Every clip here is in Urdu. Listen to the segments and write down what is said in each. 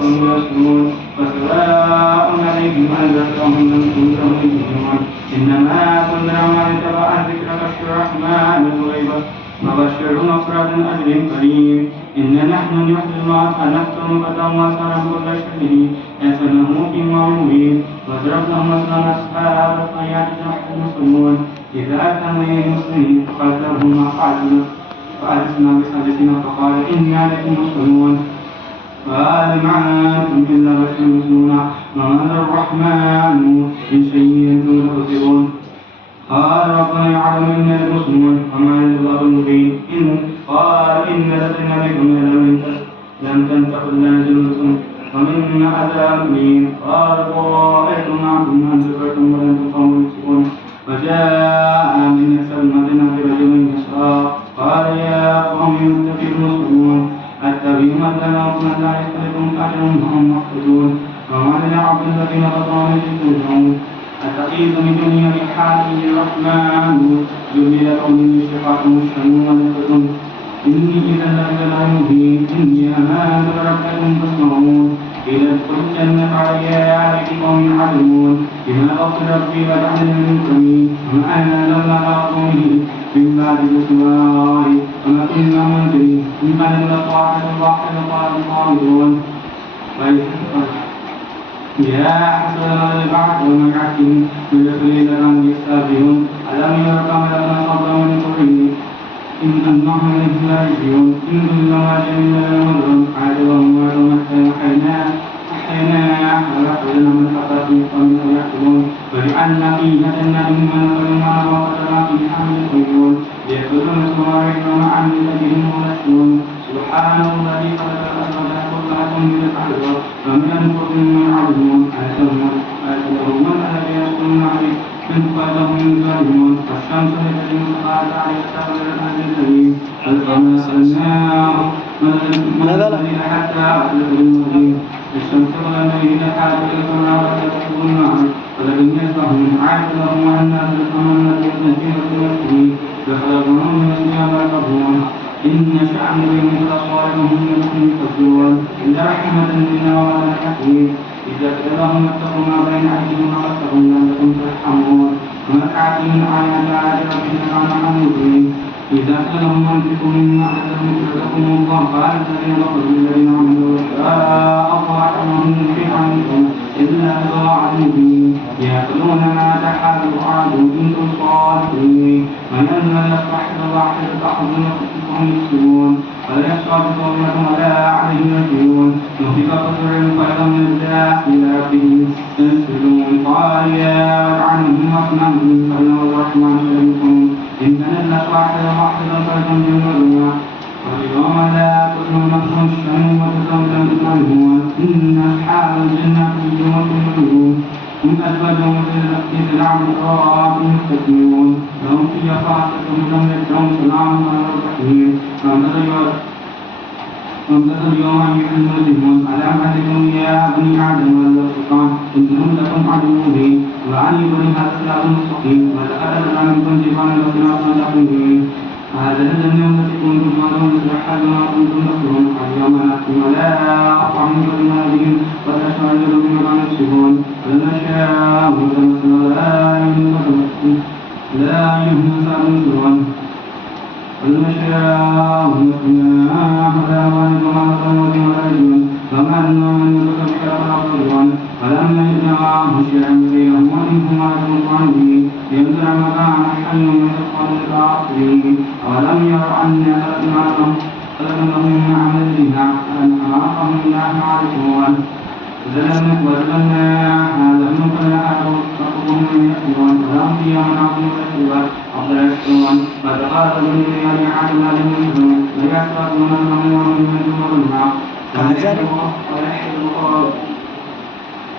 هم يسجون فسواء عليهم أنذرتهم لم تنذرهم يؤمنون إنما تنذر من اتبع الذكر الرحمن الغيب فبشره مغفرة أجر كريم إنا نحن نحيي الموتى نكتب فتى وأسرهم كل شيء يسألهم فيما مبين واضرب لهم مثلا أصحاب القرية نحن المسلمون إذا أتوا المسلمين فقتلهم فألسنا بحدثنا فقال إنا لكم مسلمون قال ما أنتم إلا بشر مثلنا وما الرحمن من شيء أنتم تخسرون قال ربنا يعلم إنا المسلمون وما الله المبين قال إن لدينا بكم لم تنتقل لنا جلودكم ومن عذاب مبين قال طائر معكم أن ذكرتم ولم تقوموا يمسكون وجاء من أكثر المدينة برجل يسعى قال يا قوم اتقوا المسلمون أتبعوا من لكم لا يختلفون أجرهم هم مقتدون وما للعبد الذين كفروا يشركون أتخيذ من دنيا بحاله الرحمن جبل قوم شقاق مشتمون ولكتم إني إذا لا مبين إني أمان ربكم تسمعون إلى ادخلوا الجنة عليها قوم يعلمون بما غفر ربي وجعلني من المكرمين وما أنا لما قومه من بعد الأسوار وما كنا منذرين إما لنطاعة الواحد قال القائلون يا حسنا البعث ومكعتهم ويخلي لهم يستهزئون ألم يروا كما لنا صبرا من قرين إن أنهم إليه لا يرجعون إن كل ما جميل لمدرون عاجبهم وعدوا حتى أحيينا ولقدنا من حقاتهم قوم يحكمون وجعلنا فيها جنات من نخل وقدرنا في حمل الطيور ليأكلون ثمارهم ومعا لأجلهم ويشكرون سبحان الذي خلق الأزواج كلها من الأرض ومن الفرد من يعبدون أيتهم الذي يسكنون عليه من فاتهم من ظالمون والشمس التي مستقرت عليه تغير الأرض الكريم القمر سلناه من حتى أخلق المدين الشمس والليل حتى القمر وتكون النهار ولكن يصبحون عاد لهم أن القمر الذي ينزل المسجد فخلقهم من السماء والأرض إن شأن بهم أصواتهم لكم تفسرون إلا رحمة منا ولا تحويل إذا كتبهم اتقوا ما بين أيديهم واتقوا لعلكم ترحمون وما تعتمون على آيات ربهم عن عنهم إذا كتبهم أنفقوا مما أتاكم الله قال الذين كفروا للذين عملوا أطاعتهم في عنكم إلا ذراعا مبين يأكلون ما تحال عادوا إنتم صادقين وينزل يصبح الواحد تأخذون وهم يكسبون ولا يصابون لكم ولا عليهم يكفرون نخفف قدر فإذا من الله إلى ربهم ينسلون قال يا عنهم أصنامهم فإنه الرحمن شريكم إن نزلت واحدا فإذا من الله واليوم لا تظلم نفس شيئا وتزوجا تظلمون إن أصحاب الجنة اليوم مخلدون هم أزواجهم في العبد الراب مستكبرون لهم فيها فاحشة لم يدعون سلام على الرحيم وامتثل اليوم أيها المجرمون ألم أهلكم يا بني آدم ولا سلطان إنهم لكم عدو مبين وأن يبني هذا الصراط المستقيم ولقد أتى منكم جبال وصراط مستقيم هذا الذي كنتم تدعون لتحل ما كنتم تكفرون اليوم نأتي ولا أطعم بهم وتشمل جلوبهم ما يكسبون ولما شاء وتمثل لا يهمس أنصرون ولما شاء وتمثلنا فلا والد وما تموت ولا يجون فما أنه من يتكبر فلا تضرون ولما يجمعهم شيئا بينهم وإنهم ما يكون به لينذر مكان حي من القوم الآخرين أولم يروا أنا خلقنا لهم من عملنا فأنحرقهم الله عارفون وزللناها لهم فلا أعرفهم من يأكلون ولهم فيها مناطق كثيرة أفضل يشكرون فتخاذوا من ريال عالم لهم يشكرون ويحفظون لهم ومن دون الماء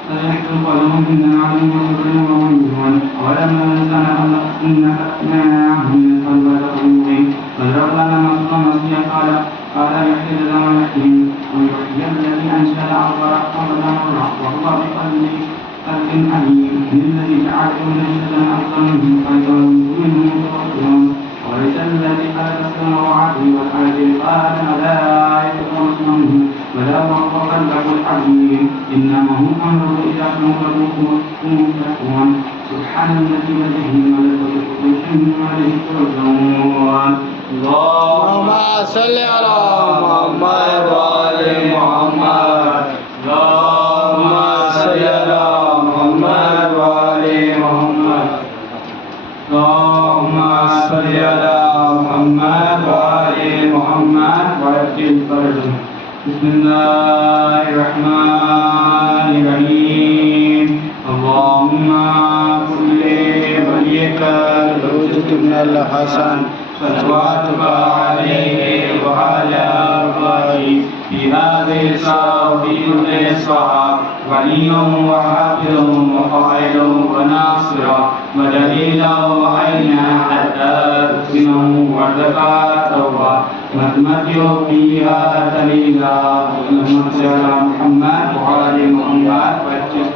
فيحكم قولهم إنا عليهم وصبرهم ومنهم ولما نزلنا خلقناه من القلب تقويه فضرب لنا مسيا قال يحيي لنا ويحيي ويحيي الذي أنشأ الأرض قبل مرة وهو بقلب عليم للذي جعل من الشجر أفضل منه خيرا منهم يتوكلون وليس الذي خلق السماوات والأرض قادر على يتقمصنه ولا هو خلق العظيم إنما هو أمر إذا كن فيكون سبحان الذي بيده ملكوت كل شيء وإليه ترجعون. اللهم صل على محمد وآل محمد. اللهم صل على محمد وآل محمد. اللهم صل على محمد وآل محمد وعجل فرجه. بسم الله الرحمن الرحيم. اللهم كل وليك الحجة بن الحسن صلواتك عليه وعلى آله في هذه الساعة وفي كل ساعة وليا وحافظا وقائدا وناصرا ودليلا وعينا حتى تحسنه وارزقا توبا وتمتع فيها دليلا. اللهم صل على محمد وعلى محمد وعجل.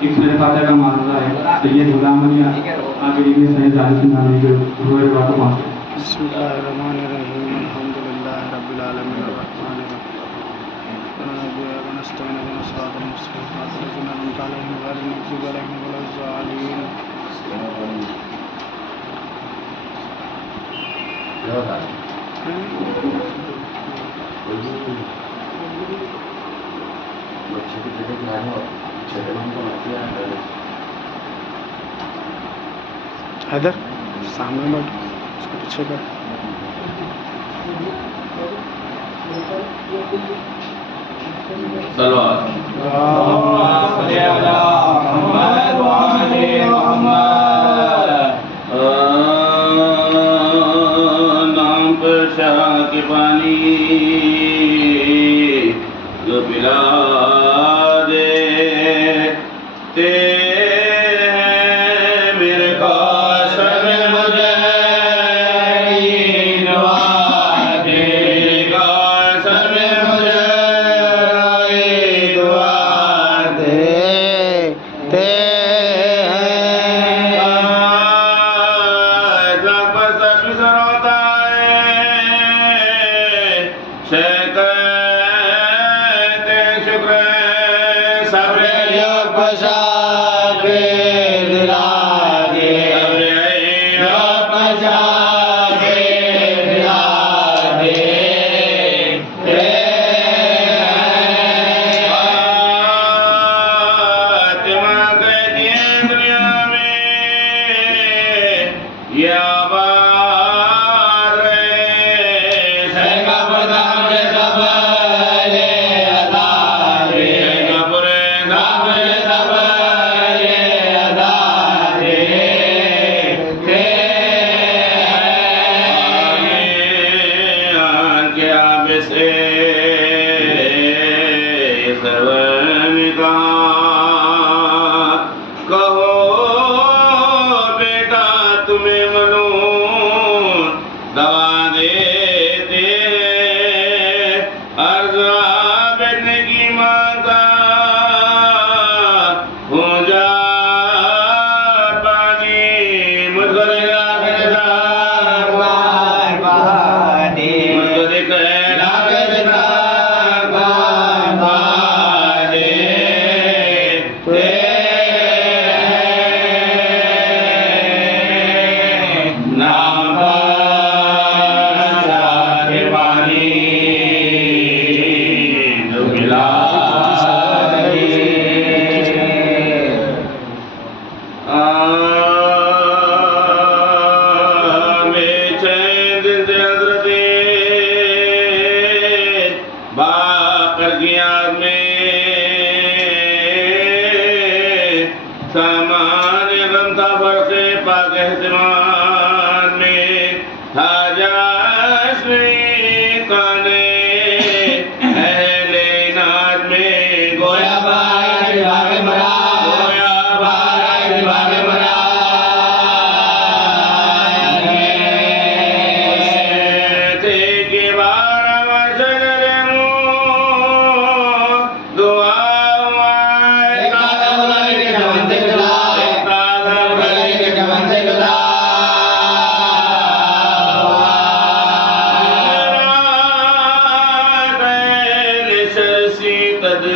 ایک سورہ فاتحہ کا معروضہ ہے سید غلام علی آخری میں سید عالی نامی کے روئے باتوں پہنچے. بسم اللہ الرحمن الرحیم. الحمد للہ رب العالمین الرحمن الرحیم ونستعین اهدنا الصراط المستقیم صراط الذین انعمت علیہم غیر المغضوب علیہم ولا الضالین. حیدر سامنے بیٹھ اس کو پیچھے کر. صلوات نام پر شاہ کے پانی جو پلا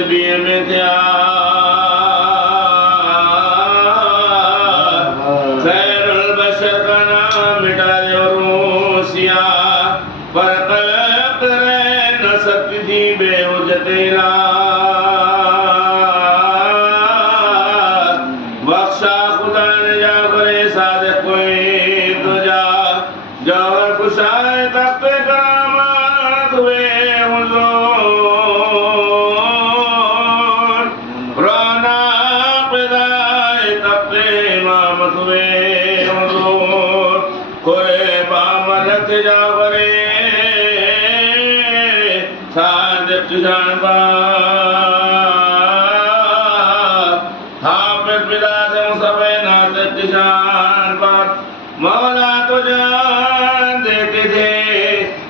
بمثيا خیر البشر کا نام مٹا دے اور موسیا پر قلب رہ نہ سکتی تھی بے حجت بخشا خدا نے جا کرے صادق کوئی تو جا جوہر کشائے تخت کرامات ہوئے حضور رونا پیدائے تخت امامت ہوئے حضور کوئے باملک جا کرے صادق جان حافظ بلاد مصطفی ناطق جان پر مولا تو جان دیتے تھے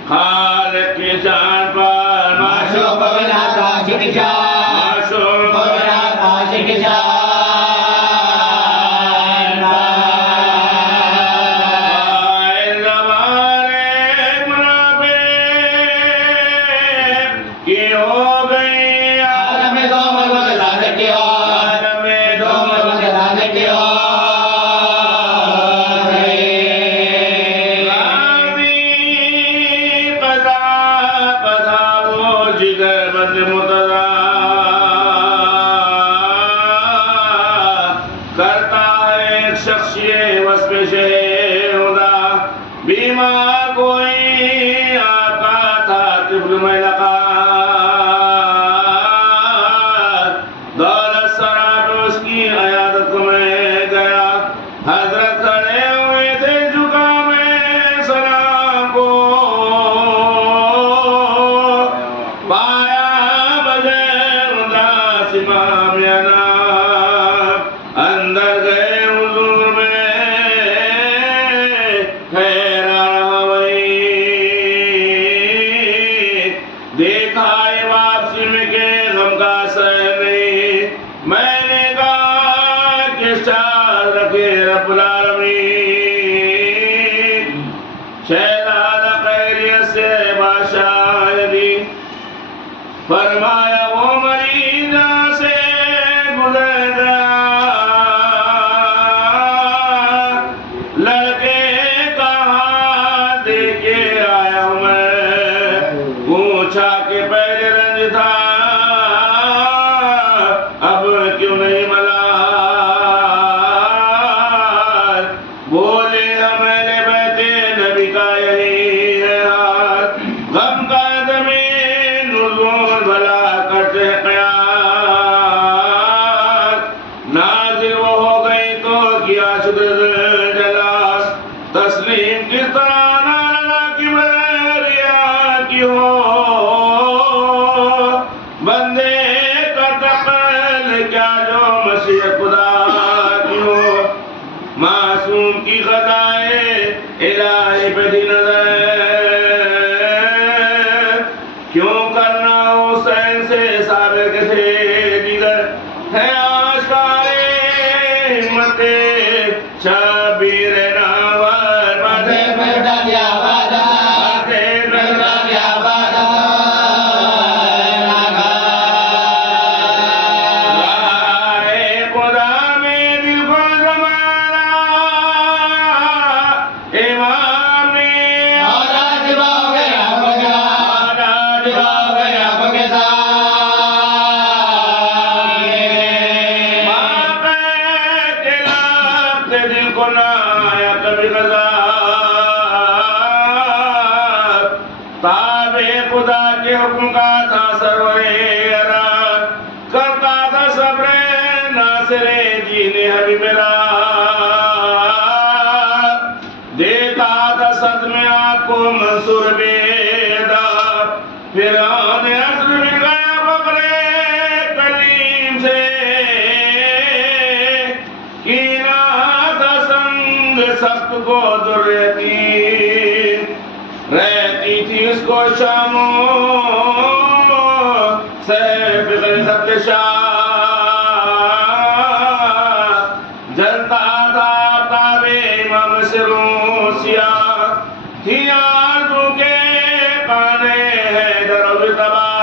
خالق کی جان پر معشوق بنا عاشق جان معشوق بنا عاشق جان آئے زمانے منافق کی ہو گئی عالم دوم بغداد کی عالم دوم بغداد کی قضا قضا وہ جگر بند متضا کرتا ہے ایک شخص یہ وصف شہدا بیمار کوئی آقا تھا طفل میں لقا دولت سرا پہ اس کی عیادت کو میں گیا حضرت کھڑے ہوئے تھے جھکا میں سلام کو پایا بغیر اداس امام انام اندر گئے حضور میں خیر رہا وہی دیکھا یہ واپسی میں کہ غم کا اثر نہیں میں نے کہا کہ شاد رکھے رب العالمین شہزادہ خیریت سے بادشاہ بھی فرمایا وہ مریض جہاں سے گزر گیا لڑکے کا ہاتھ دے کے آیا ہوں میں پوچھا کہ پہلے رنج تھا اب کیوں نہیں ملا بولے ہمیں نے بیٹے نبی کا یہی ہے حال غم کا زمین نزول بھلا کرتے قیاس نازل وہ ہو گئی تو کیا شکر جلال تسلیم کس طرح نالا کی بریا کی ہو بندے کا تقل کیا جو مسیح خدا کی ہو معصوم کی خطائے الہی پہ دی نظر کیوں کرنا حسین سے صابر کے تھے دیگر ہے آشکارے ہمت شبیر ناور بڑے بیٹا کیا بادا بیٹا کیا بادا رائے خدا میں دل کو زمانا امام نے اور آج باؤ گیا بگا آداد باؤ گیا بگا دل کو نہ آیا کبھی غضب تابع خدا کے حکم کا تھا سرور اراد کرتا تھا صبر ناصر دین حبیب میرا دیتا تھا صدمے آپ کو منصور بیدا پھر آنے عصر مل گیا بکرے کلیم سے کینا تھا سنگ سخت کو در رہتی تھی اس کو شاموں سیف غلط شاہ جلتا تھا تاب امام سروں سیاہ تھی آرزو کے پانے ہے در و تباہ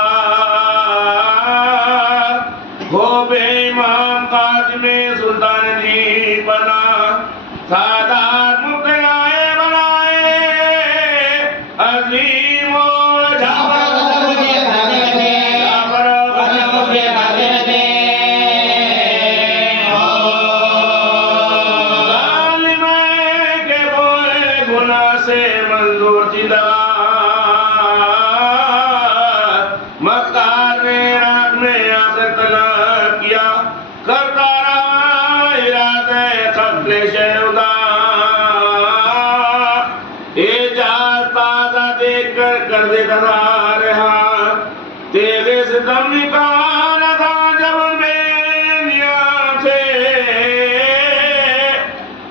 تیغ ستم نکالا تھا جب بینیا تھے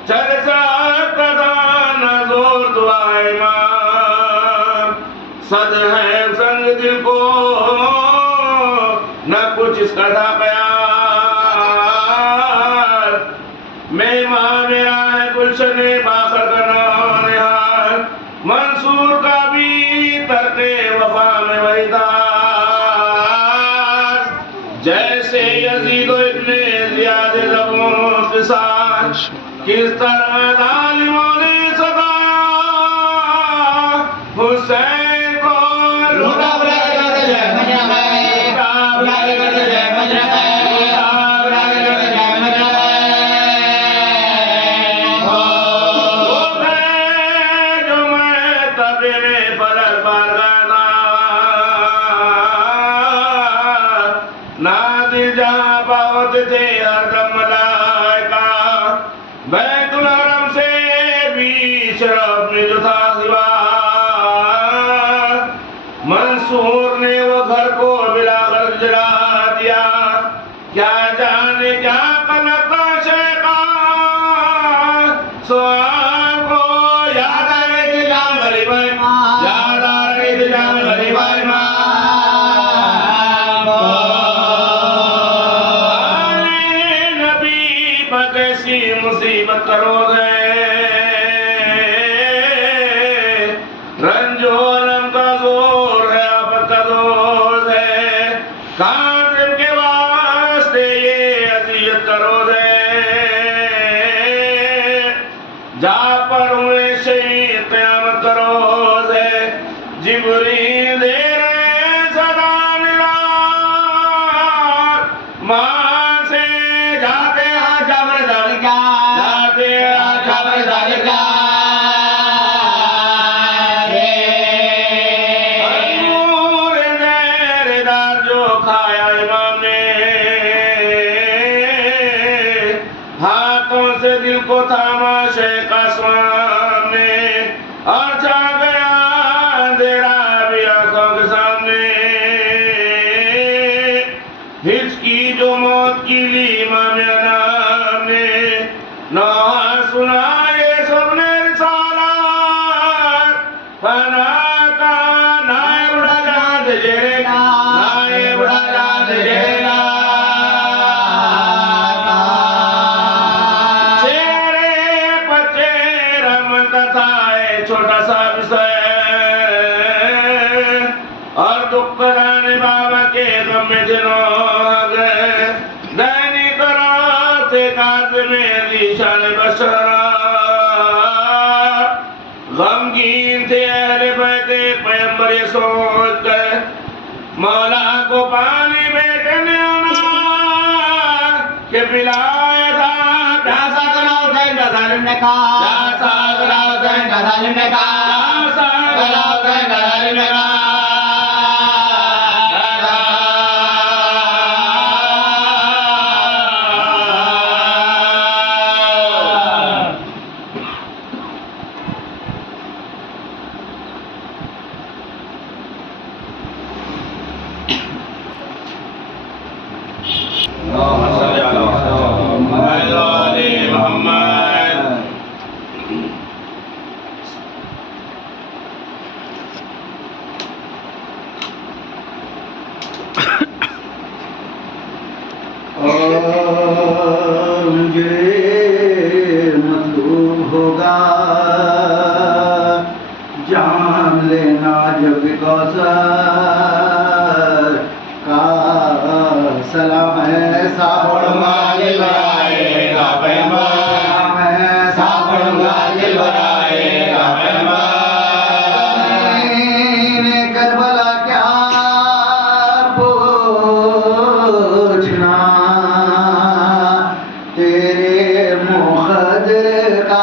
چل سکتا تھا نہ زور دعائے ماں صد ہے سنگ دل کو نہ کچھ اس کا تھا پیار مہمان میرا ہے گلشن باخر کا نہار منصور کا بھی ترک وفا میں وہی تھا جیسے یزید و ابن زیاد زبوں کے ساتھ کس طرح ظالموں نے ستایا حسین کو لوٹا بلا کے لوٹے جائے مجرم ہے لوٹا بلا کے لوٹے جائے مجرم ہے لوٹا بلا کے لوٹے جائے مجرم ہے وہ ہے جو میں تبے میں فلک پار گیا نادر جہاں بہت تھے ہر دم ملائکہ بیت الحرم سے بھی شرف میں جو تھا سوا منصور نے وہ گھر کو بلا کر جلا دیا کیا جانے کیا کلتا شیخان سوال کو یاد آئے کہ جام غریب ہے یاد آئے کہ جام غریب ہے نبی پر کیسی مصیبت کرو گے رنج و علم کا زور ہے آفت کا دور ہے کاظم کے واسطے یہ اذیت کرو دے جا پر ہوئے شہید قیامت کرو دے جبریل دے رہے صدا نگار ماں سے جاتے ہاں جابر ذالک جاتے ہاں جابر ذالک انور زیر دار جو کھایا امام نے ہاتھوں سے دل کو تھاما شیخ آسمان نے اور چھا گیا اندھیرا بھی آنکھوں کے سامنے ہچکی جو موت کی لی امام انام نے نوحہ سنائے سب نے رسالات فنا کا نائب اڑا جان جیرے گا نائب اڑا جان جیرے گا چہرے پر چہرہ منتا تھا ایک چھوٹا سا بسیر اور دکھ کرانے بابا کے غم میں جنوں گئے دینی قرار سے کاظم علی شان بشرا غمگین تھے اہل بیت پیغمبر یہ سوچ کر مولا کو پانی بیٹھنے آنا کہ پلایا تھا پیاسا گلا حسین کا ظالم نے کہا پیاسا گلا حسین کا ظالم نے کہا پیاسا گلا حسین کا ظالم نے کہا مطلوب ہوگا جان لینا جب کوثر کا سلام ہے ساپڑوں دل برائے گا پیغمبر ہے ساپڑوں دل برائے گا پیغمبر کربلا کیا پوچھنا تیرے مخدر کا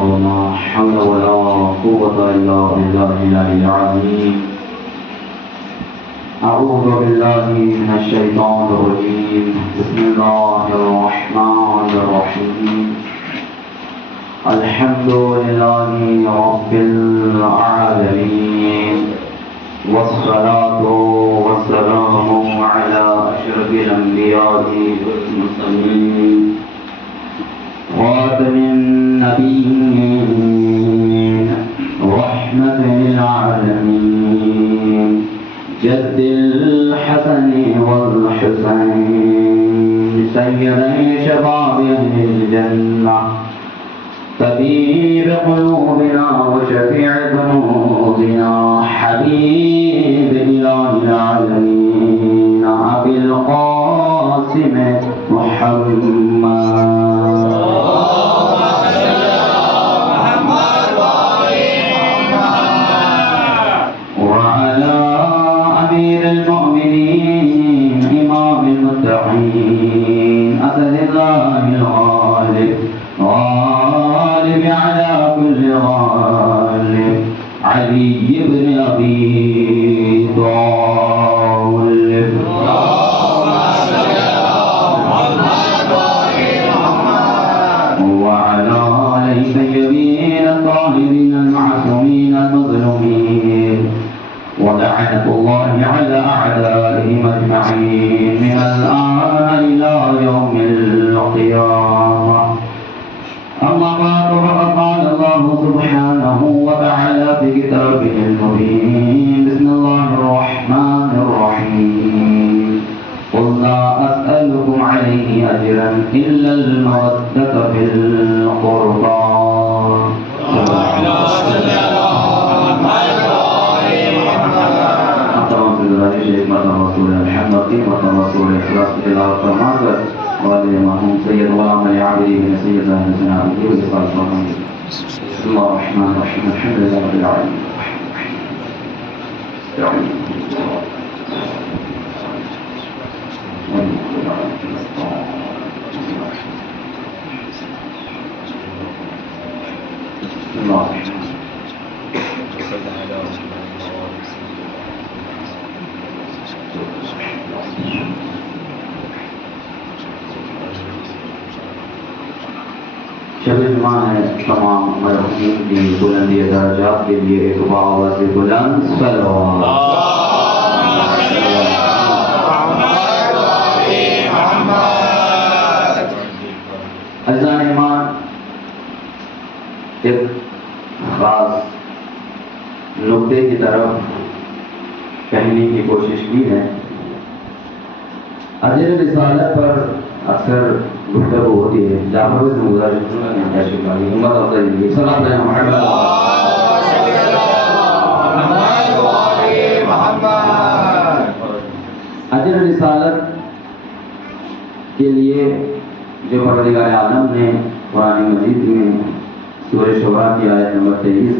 لا حول ولا قوة إلا بالله العلي العظيم. أعوذ بالله من الشيطان الرجيم. بسم الله الرحمن الرحيم. الحمد لله رب العالمين، والصلاة والسلام على أشرف الأنبياء والمرسلين، خاتم النبيين، رحمة للعالمين، جد الحسن والحسين، سيدي شباب أهل الجنة، طبيب قلوبنا وشفيع ذنوبنا، حبيب إله العالمين، أبي القاسم محمد. وعلى أمير المؤمنين إمام المتقين أسد الله الغالب غالب على كل غالب، علي بن أبي طالب. وعلى آله الطيبين الطاهرين المعصومين المظلومين، ولعنة الله على أعدائهم أجمعين من الآن إلى يوم القيامة. أما بعد، فقد قال الله سبحانه وتعالى في كتابه المبين. بسم الله الرحمن الرحيم. قل لا أسألكم عليه أجرا إلا المودة في القربى. رسول محمد قيمة رسول إخلاص إلى القرآن والإمام سيد غلام العابدين بن سيد الله سنة عبده وصال الله. بسم الله الرحمن الرحيم. الحمد لله رب العالمين. بسم الله شب جمعہ ہے. تمام مرحومین کی بلندی درجات کے لیے ایک آواز سے بلند صلوات. عزیزان ایمان، ایک خاص نقطے کی طرف کہنے کی کوشش کی ہے. اجر رسالت پر اکثر گفتگو ہوتی ہے. جعفر بن مدرج کیا شکاری امت افضل جی صلی اللہ علیہ محمد. اجر رسالت کے لیے جو پروردگار عالم نے قرآن مجید میں سورہ شعراء کی آیت نمبر 23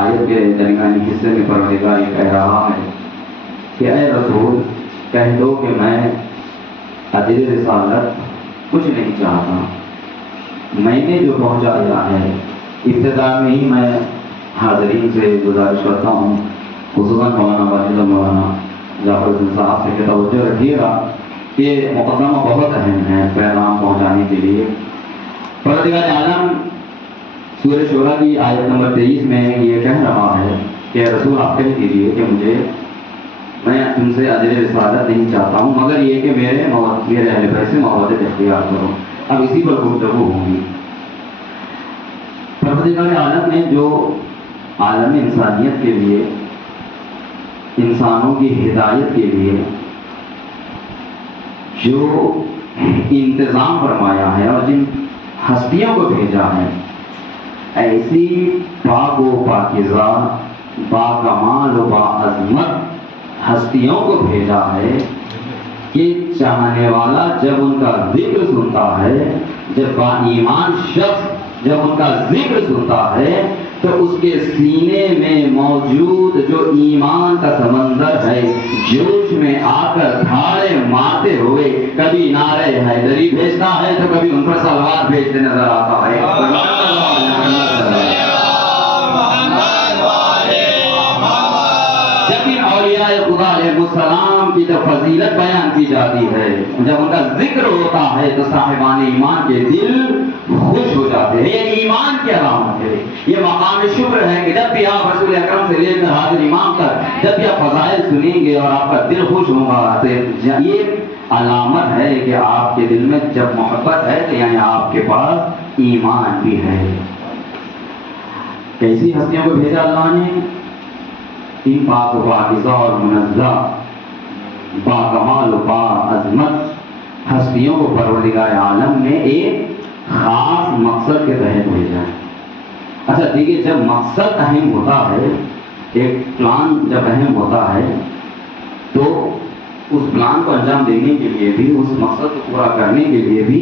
آیت کے درمیانی حصے میں پروردگار یہ کہہ رہا ہے کہ اے رسول کہہ دو کہ میں اجر رسالت کچھ نہیں چاہتا. میں نے جو پہنچایا ہے، ابتدا میں ہی میں حاضرین سے گزارش کرتا ہوں، خصوصاً مولانا واجد مولانا جعفر حسین صاحب سے کہ توجہ رکھیے گا کہ مقدمہ بہت اہم ہے پیغام پہنچانے کے لیے. پروردگار عالم سورہ شعراء کی آیت نمبر 23 میں یہ کہہ رہا ہے کہ رسول آپ کہہ دیجیے کہ میں تم سے اجر رسالت نہیں چاہتا ہوں، مگر یہ کہ میرے اہل بیت سے مودت اختیار کرو. اب اسی پر گفتگو ہوگی. پروردگار عالم نے جو عالم انسانیت کے لیے، انسانوں کی ہدایت کے لیے جو انتظام فرمایا ہے اور جن ہستیوں کو بھیجا ہے، ایسی پاک و پاکیزہ، باکمال و باعظمت ہستیوں کو بھیجا ہے کہ چاہنے والا جب ان کا ذکر سنتا ہے، جب با ایمان شخص جب ان کا ذکر سنتا ہے تو اس کے سینے میں موجود جو ایمان کا سمندر ہے جوش میں آ کر دھاڑے مارتے ہوئے کبھی نعرہ حیدری بھیجتا ہے تو کبھی ان پر سلوات بھیجتے نظر آتا ہے. کی جب فضیلت بیان کی جاتی ہے، جب ان کا ذکر ہوتا ہے تو صاحبان ایمان کے دل خوش ہو جاتے ہیں. یہ ایمان کی علامت ہے، یہ مقام شکر ہے کہ جب بھی آپ رسول اکرم سے لے کر حاضر امام تک جب بھی آپ فضائل سنیں گے اور آپ کا دل خوش ہوگا تو یہ علامت ہے کہ آپ کے دل میں جب محبت ہے تو یعنی آپ کے پاس ایمان بھی ہے. کیسی ہستیوں کو بھیجا اللہ نے؟ ان پاک و پاکیزہ اور منزہ باکمال و باعظمت ہستیوں کو پروردگار عالم نے ایک خاص مقصد کے تحت بھیجا ہے. اچھا دیکھیے، جب مقصد اہم ہوتا ہے، ایک پلان جب اہم ہوتا ہے تو اس پلان کو انجام دینے کے لیے بھی، اس مقصد کو پورا کرنے کے لیے بھی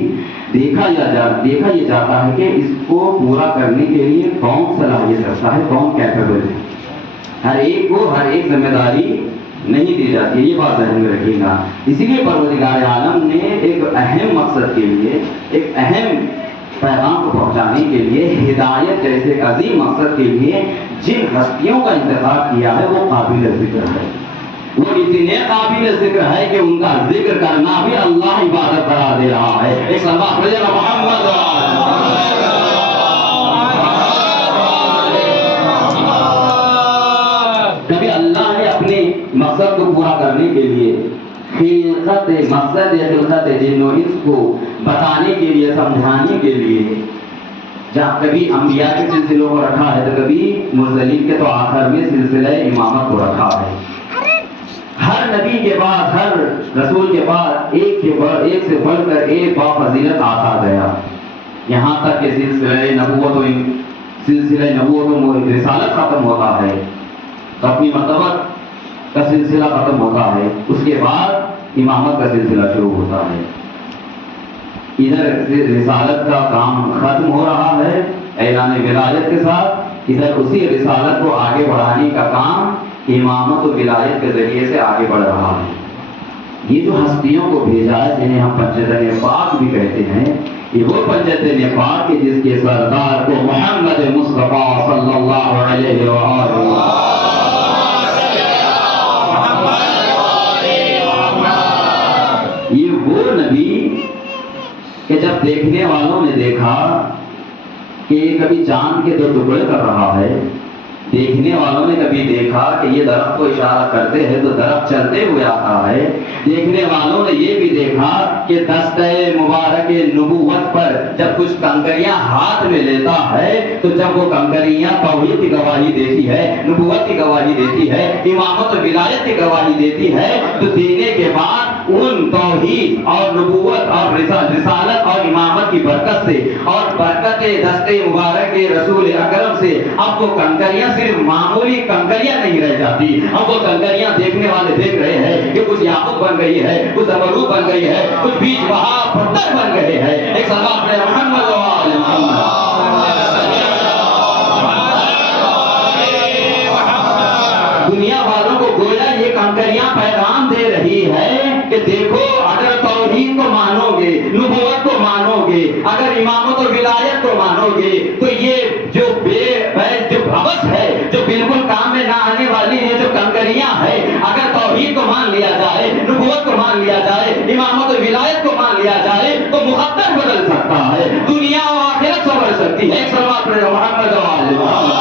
دیکھا یہ جاتا ہے کہ اس کو پورا کرنے کے لیے کون صلاحیت رکھتا ہے، کون کیپیبل ہے. ہر ایک کو ہر ایک ذمہ داری نہیں دی جاتی ہے، یہ بات ذہن میں رکھیے گا. اسی لیے پروردگار عالم نے ایک اہم مقصد کے لیے، ایک اہم پیغام کو پہنچانے کے لیے، ہدایت جیسے ایک عظیم مقصد کے لیے جن ہستیوں کا انتخاب کیا ہے وہ قابل ذکر ہے. وہ اتنے قابل ذکر ہے کہ ان کا ذکر کرنا بھی اللہ عبادت قرار دے رہا ہے. ایک سلام محمد. کبھی اللہ نے اپنے مقصد کو پورا کرنے کے لیے خلقت جن و انس کو بتانے کے لیے، سمجھانے کے لیے، جہاں کبھی انبیاء کے سلسلوں کو رکھا ہے تو کبھی مرسلین کے تو آخر میں سلسلہ امامت کو رکھا ہے. ہر نبی کے بعد، ہر رسول کے بعد ایک سے بڑھ کر ایک فضیلت آتا گیا، یہاں تک کہ سلسلہ نبوت و رسالت ختم ہوتا ہے، اپنی مرتبت کا سلسلہ ختم ہوتا ہے. اس کے بعد امامت کا سلسلہ شروع ہوتا ہے. ادھر رسالت کا کام ختم ہو رہا ہے اعلان ولایت کے ساتھ، ادھر اسی رسالت کو آگے بڑھانے کا کام امامت و ولایت کے ذریعے سے آگے بڑھ رہا ہے. یہ جو ہستیوں کو بھیجا ہے جنہیں ہم پنجتن پاک بھی کہتے ہیں، یہ وہ پنجتن پاک ہے جس کے سردار کو محمد مصطفیٰ صلی اللہ علیہ وآلہ یہ وہ نبی کہ جب دیکھنے والوں نے دیکھا کہ کبھی چاند کے 2 ٹکڑے کر رہا ہے، دیکھنے والوں نے کبھی دیکھا کہ یہ درخت کو اشارہ کرتے ہیں تو درخت چلتے ہوئے آتا ہے، دیکھنے والوں نے یہ بھی دیکھا کہ دستہ مبارک نبوت پر جب کچھ کنکریاں ہاتھ میں لیتا ہے تو جب وہ کنکریاں توحید کی گواہی دیتی ہے، نبوت کی گواہی دیتی ہے، امامت و ولایت کی گواہی دیتی ہے، تو دینے کے بعد ان توحید اور نبوت اور رسالت اور امامت کی برکت سے اور برکت دستہ مبارک رسول اکرم سے اب وہ کنکریاں صرف معمولی کنکریاں نہیں رہ جاتی، اب وہ کنکریاں دیکھنے والے دیکھ رہے ہیں کہ کچھ یاقوت بن گئی ہے، کچھ زمرود بن گئی ہے، کچھ بیچ بہا پتھر بن گئے ہیں. ایک سلام پڑھے محمد و آل محمد. دنیا والوں کو گویا یہ کنکریاں پیغام دے رہی ہے کہ دیکھو، اگر توحید کو مانو گے، نبوت کو مانو گے، اگر امامت و ولایت کو مانو گے تو یہ جو بھوس ہے، جو بالکل کام میں نہ آنے والی ہے، جو کنکریاں ہے، اگر توحید کو مان لیا جائے، نبوت کو مان لیا جائے، امامت و ولایت کو مان لیا جائے تو مقدر بدل سکتا ہے، دنیا و آخرت سنور سکتی ہے. ایک سلام پڑھے محمد و آل محمد.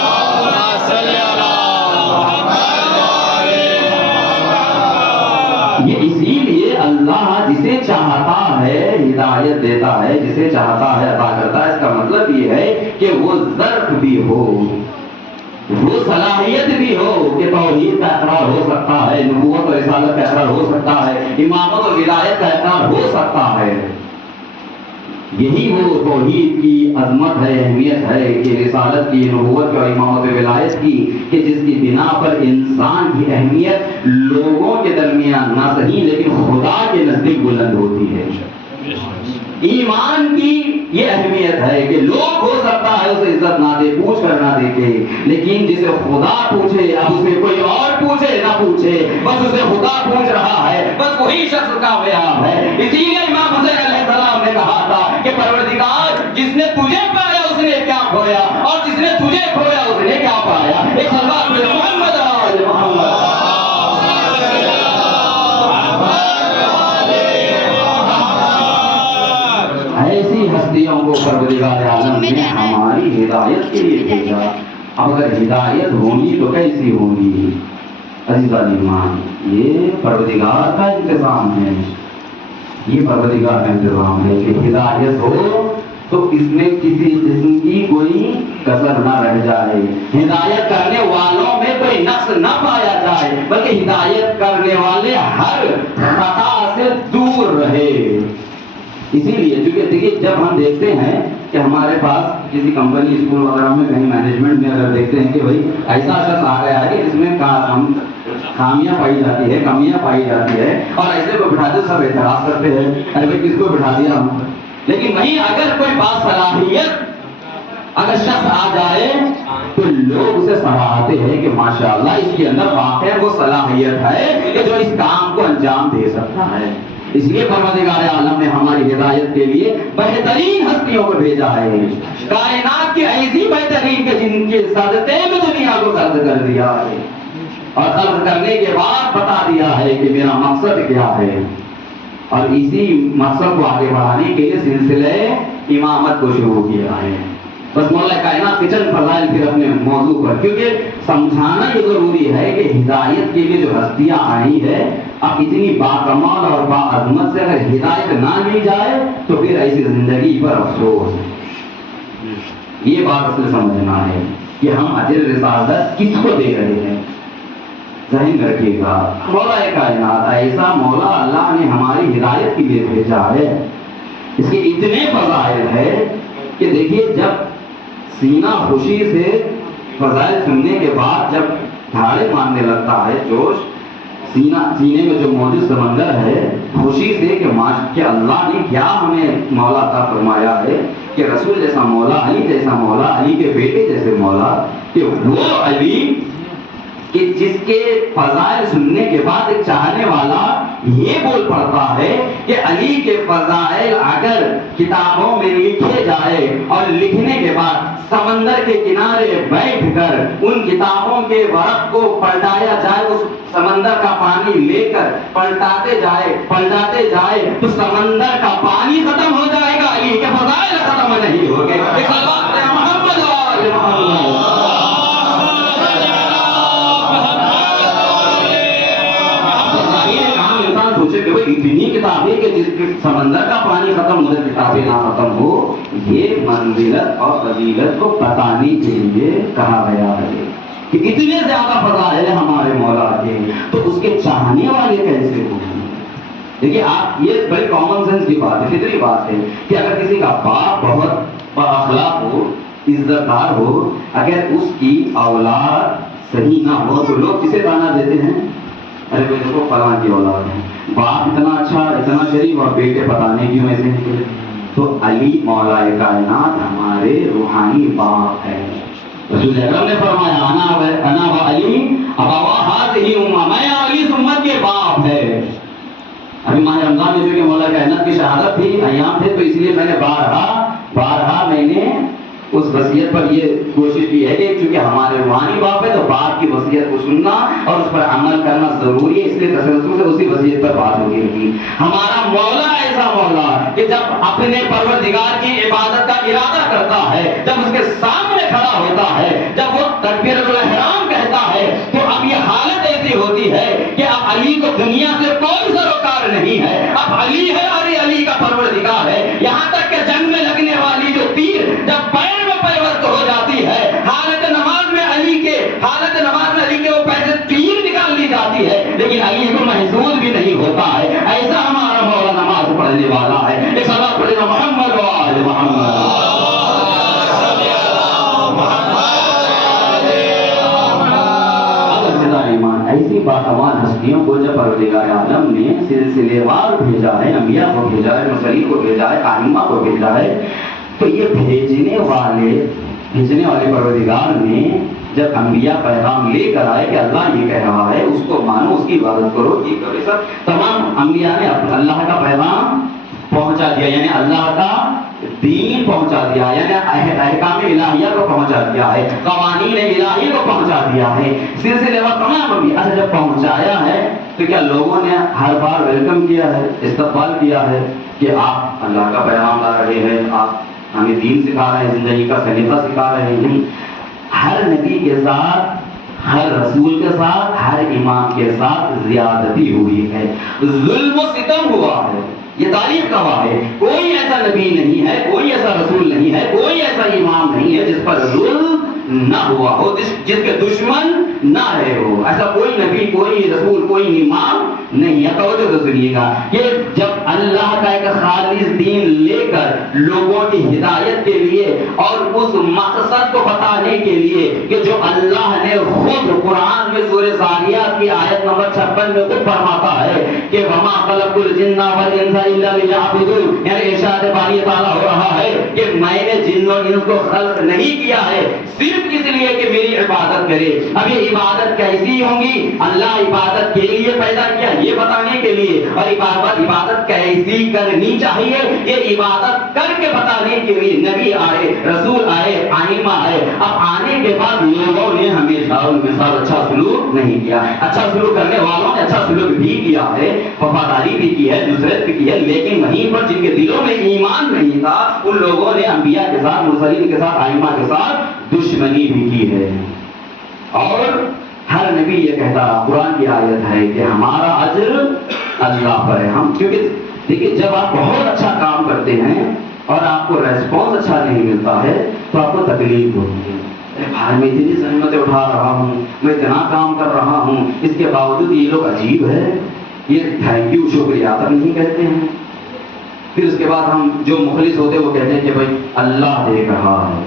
یہ اسی لیے اللہ جسے چاہتا ہے ہدایت دیتا ہے، جسے چاہتا ہے عطا کرتا ہے. اس کا مطلب یہ ہے کہ وہ ظرف بھی ہو، وہ صلاحیت بھی ہو کہ توحید کا اقرار ہو سکتا ہے، نبوت و رسالت کا اقرار ہو سکتا ہے، امامت و ولایت کا اقرار ہو سکتا ہے. یہی وہ توحید کی عظمت ہے، اہمیت ہے کہ رسالت کی، نبوت کی اور امامت و ولایت کی، کہ جس کی بنا پر انسان کی اہمیت لوگوں کے درمیان نہ صحیح لیکن خدا کے نزدیک بلند ہوتی ہے. ایمان کی یہ اہمیت ہے کہ لوگ ہو سکتا ہے اسے عزت نہ دے، پوچھ کر نہ دیکھے، لیکن جسے خدا پوچھے، اب اسے کوئی اور پوچھے نہ پوچھے، بس اسے خدا پوچھ رہا ہے، بس وہی شخص کامیاب ہے. اسی لیے امام حسین علیہ السلام نے کہا تھا کہ پروردگار جس نے تجھے پایا اس نے کیا کھویا، اور جس نے تجھے کھویا اس نے کیا پایا. ایک سلام محمد آل محمد. کے لیے بھیجا. اب اگر ہدایت ہوگی تو کیسی ہوگی؟ عزیزان ایمان، یہ پروردگار کا انتظام ہے، یہ پروردگار کا انتظام ہے کہ ہدایت ہو تو اس میں کسی جسم کی کوئی کسر نہ رہ جائے، ہدایت کرنے والوں میں کوئی نقص نہ پایا جائے، بلکہ ہدایت کرنے والے ہر خطا سے دور رہے. اسی لیے چونکہ دیکھیے جب ہم دیکھتے ہیں کہ ہمارے پاس کسی کمپنی اسکول وغیرہ میں کہیں مینجمنٹ میں اگر دیکھتے ہیں کہ بھائی ایسا شخص آ گیا ہے کہ جس میں خامیاں پائی جاتی ہے، کمیاں پائی جاتی ہے، اور ایسے کو بٹھاتے سب اعتراض کرتے ہیں ارے بھائی کس کو بٹھا دیا ہم. لیکن وہیں اگر کوئی باصلاحیت اگر شخص آ جائے تو لوگ اسے سراہتے ہیں کہ ماشاءاللہ اس کے اندر واقع وہ صلاحیت ہے کہ جو اس کام کو انجام دے سکتا ہے. اس لیے پروردگار عالم نے ہماری ہدایت کے لیے بہترین ہستیوں کو بھیجا ہے، کائنات کی ایسی بہترین کے جن کے صدقے میں دنیا کو خلق کر دیا ہے، اور خلق کرنے کے بعد بتا دیا ہے کہ میرا مقصد کیا ہے. اور اسی مقصد کو آگے بڑھانے کے لیے سلسلہ امامت کو شروع کیا ہے. بس مولا کائنات کے چند فضائل پھر اپنے موضوع پر، کیونکہ سمجھانا یہ ضروری ہے کہ ہدایت کے لیے جو ہستیاں آئی ہے، اب اتنی باکمال اور باعظمت سے اگر ہدایت نہ لی جائے تو پھر ایسی زندگی پر افسوس. یہ بات اصل سمجھنا ہے کہ ہم اجر رسالت کس کو دے رہے ہیں. ذہن رکھیے گا، مولا کائنات ایسا مولا اللہ نے ہماری ہدایت کے لیے بھیجا ہے. اس کے اتنے فضائل ہے کہ دیکھیے جب سینہ خوشی سے فضائل سننے کے بعد جب دھاڑے مارنے لگتا ہے، جوش سینے میں جو موجود سمندر ہے خوشی سے کہ اللہ نے کیا ہمیں مولا عطا فرمایا ہے کہ رسول جیسا مولا، علی جیسا مولا، علی کے بیٹے جیسے مولا، کہ وہ علی کہ جس کے فضائل سننے کے بعد ایک چاہنے والا یہ بول پڑتا ہے کہ علی کے فضائل اگر کتابوں میں لکھے جائے اور لکھنے کے بعد سمندر کے کنارے بیٹھ کر ان کتابوں کے ورق کو پلٹایا جائے، اس سمندر کا پانی لے کر پلٹاتے جائے تو سمندر کا پانی ختم ہو جائے گا، علی کے فضائل ختم نہیں ہو گے. محمد اتنی کتابیں کہ جس سمندر کا پانی ختم ہو جائے کتابیں نہ ختم ہو. یہ منزلت اور فضیلت کو بتانے کے لیے کہا گیا ہے کہ اتنے زیادہ فضائل ہمارے مولا کے، تو اس کے چاہنے والے کیسے ہوں گے. دیکھیے آپ، یہ بڑی کامن سینس کی بات ہے، فطری بات ہے کہ اگر کسی کا باپ بہت بااخلاق ہو، عزت دار ہو، اگر اس کی اولاد صحیح نہ ہو تو لوگ کسے تانا دیتے ہیں؟ ارے بھائی دیکھو فلاں کی اولاد ہے، باپ اتنا اچھا اتنا شریف اور بیٹے پتہ نہیں کیوں ایسے نکلے. تو علی مولا کائنات ہمارے روحانی باپ ہے. رسول اکرم نے فرمایا انا و علی ابوا ہذہ امہ، میں علی اس امت کے باپ ہے. ابھی ماہ رمضان میں جو کہ مولا کائنات کی شہادت تھی، ایام تھے، تو اس لیے میں نے بارہا میں نے اس وصیت پر یہ کوشش کی ہے کہ چونکہ ہمارے روحانی باپ ہے تو باپ کی وصیت کو سننا اور اس پر عمل کرنا ضروری ہے. اس لیے تسلسل سے اسی وصیت پر بات ہوگی رہی. ہمارا مولا ایسا مولا کہ جب اپنے پروردگار کی عبادت کا ارادہ کرتا ہے، جب اس کے سامنے کھڑا ہوتا ہے، جب وہ تکبیرۃ الاحرام کہتا ہے، تو اب یہ حالت ایسی ہوتی ہے کہ اب علی کو دنیا سے کوئی سروکار نہیں ہے، اب علی ہے اور علی کا پروردگار ہے. یہاں تک کہ جنگ میں لگنے والی جو تیر جب پیر میں پیوست ہو جاتی ہے، حالت نماز میں علی کے وہ پیر تیر نکال لی جاتی ہے، لیکن علی کو محسوس بھی نہیں ہوتا ہے. ایسا ہمارا مولا نماز پڑھنے والا ہے. ایک صلوات پڑھنا محمد و آل محمد. ایسی باکمال ہستیوں کو جب پروردگار عالم نے سلسلے وار بھیجا ہے، انبیاء کو بھیجا ہے، مرسلین کو بھیجا ہے، ائمہ کو بھیجا ہے، تو یہ بھیجنے والے پروردگار نے جب انبیاء پیغام لے کر آئے کہ اللہ یہ کہہ رہا ہے، اس کو مانو، اس کی عبادت کرو، یہ کرو، سب تمام انبیاء نے اللہ کا پیغام پہنچا دیا، یعنی اللہ کا دین پہنچا دیا، یعنی احکام الہیہ کو پہنچا دیا ہے، قوانین الہی کو پہنچا دیا ہے. سلسلے وقت تمام انبیاء سے جب پہنچایا ہے تو کیا لوگوں نے ہر بار ویلکم کیا ہے، استقبال کیا ہے کہ آپ اللہ کا پیغام لا رہے ہیں، آپ ہمیں دین سکھا رہے ہیں، زندگی کا سلیقہ سکھا رہے ہیں. ہر نبی کے ساتھ، ہر رسول کے ساتھ، ہر امام کے ساتھ زیادتی ہوئی ہے، ظلم و ستم ہوا ہے. یہ تاریخ گواہ ہے. کوئی ایسا نبی نہیں ہے، کوئی ایسا رسول نہیں ہے، کوئی ایسا امام نہیں ہے جس پر ظلم نہ ہوا ہو، جس کے دشمن نہ رہے ہو. ایسا کوئی نبی، کوئی رسول، کوئی امام نہیں ہے. توجہ سے سنیے گا کہ جب اللہ کا ایک خالص دین لے کر لوگوں کی ہدایت کے لیے اور اس مقصد کو بتانے کے لیے کہ جو اللہ نے خود قرآن میں سورہ ذاریات کی آیت نمبر 56 میں خود فرماتا ہے کہ وما خلقت الجن والانس الا لیعبدون، یعنی ارشاد باری تعالیٰ ہو رہا ہے کہ میں نے جن و انس کو خلق نہیں کیا ہے صرف اس لیے کہ میری عبادت کرے. اب یہ عبادت کیسی ہوں گی؟ اللہ عبادت کے لیے پیدا کیا یہ بتانے کے لیے، اور عبادت کیسی کرنی چاہیے یہ عبادت کر کے بتانے کے لیے نبی آئے، رسول آئے، ائمہ آئے. اب آنے کے بعد لوگوں نے ہمیشہ ان کے ساتھ اچھا سلوک نہیں کیا. اچھا سلوک کرنے والوں نے اچھا سلوک بھی کیا ہے، وفاداری بھی کی ہے، نصرت بھی کی ہے، لیکن وہیں پر جن کے دلوں میں ایمان نہیں تھا ان لوگوں نے انبیاء کے ساتھ، مرسلین کے ساتھ، ائمہ کے ساتھ دشمنی بھی کی ہے. اور ہر نبی یہ کہتا رہا، قرآن کی آیت ہے کہ ہمارا اجر اللہ پر ہے. ہم کیونکہ دیکھیے جب آپ بہت اچھا کام کرتے ہیں اور آپ کو ریسپانس اچھا نہیں ملتا ہے تو آپ کو تکلیف ہوتی ہے. بھائی میں اتنی زحمتیں اٹھا رہا ہوں، میں اتنا کام کر رہا ہوں، اس کے باوجود یہ لوگ عجیب ہے، یہ تھینک یو شکریہ تک نہیں کہتے ہیں. پھر اس کے بعد ہم جو مخلص ہوتے ہیں وہ کہتے ہیں کہ بھائی اللہ دیکھ رہا ہے.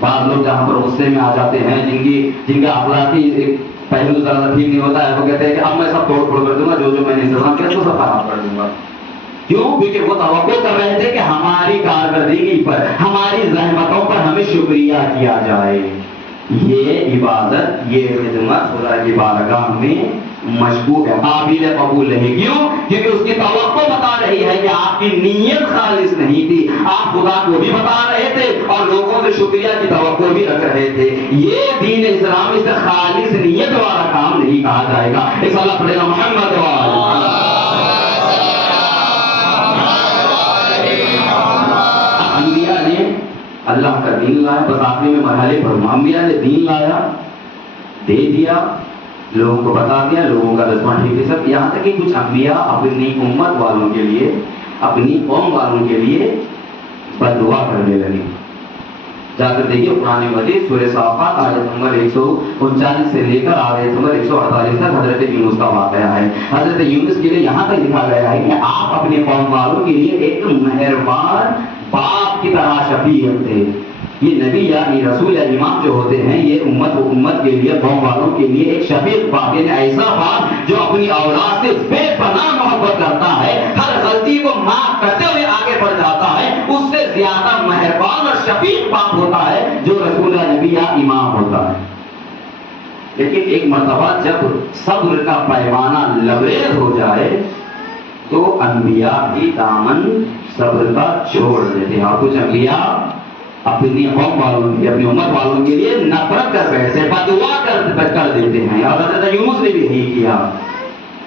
بعض لوگ جہاں پر غصے میں آ جاتے ہیں، جن کا اخلاقی پہلو ذرا ٹھیک نہیں ہوتا ہے، وہ کہتے ہیں کہ اب میں سب توڑ پھوڑ کر دوں گا، جو میں نے انتظام کیا سب خراب کر دوں گا. کیوں؟ کیونکہ وہ توقع کر رہے تھے کہ ہماری کارکردگی پر، ہماری زحمتوں پر ہمیں شکریہ کیا جائے. یہ عبادت، یہ خدمت خدا کی بارگاہ میں مشکوک ہے، قابل قبول نہیں. کیوں؟ کیونکہ اس کی توقع بتا رہی ہے کہ آپ کی نیت خالص نہیں تھی، آپ خدا کو بھی بتا رہے تھے اور لوگوں سے شکریہ کی توقع بھی رکھ رہے تھے. یہ دین اسلام سے خالص نیت والا کام نہیں کہا جائے گا. ایک اللہ پڑھے گا محمد والا. انبیاء نے اللہ کا دین لایا، بس آخری میں مرحلے پر انبیاء نے دین لایا، دے دیا، لوگوں کو بتا دیا، لوگوں کا رسمہ ٹھیک ہے سب. یہاں تک کہ کچھ انبیاء اپنی امت والوں کے لیے، اپنی قوم والوں کے لیے بد دعا کرنے لگے. جا کر دیکھیے قرآن مجید سورہ صافات آیت نمبر 139 سے لے کر آیت نمبر 148 تک حضرت یونس کا واقعہ ہے. حضرت یونس کے لیے یہاں تک لکھا گیا ہے کہ آپ اپنے قوم والوں کے لیے ایک مہربان باپ کی طرح شفیق تھے. یہ نبی یا رسول یا امام جو ہوتے ہیں یہ امت کے لیے، قوم والوں کے لیے ایک شفیق باپ، یعنی ایسا باپ جو اپنی اولاد سے بے پناہ محبت کرتا ہے، ہر غلطی کو معاف کرتے ہوئے آگے بڑھ جاتا ہے. اس سے زیادہ مہربان اور شفیق باپ ہوتا ہے جو رسول یا نبی یا امام ہوتا ہے. لیکن ایک مرتبہ جب صبر کا پیمانہ لبریز ہو جائے تو انبیاء بھی دامن صبر کا چھوڑ دیتے ہیں. اور کچھ انبیاء اپنی قوم والوں کے، اپنی امت والوں کے لیے نفرت کر بیٹھتے ہیں، بددعا کر دیتے ہیں. اور حضرت یونس نے بھی یہی کیا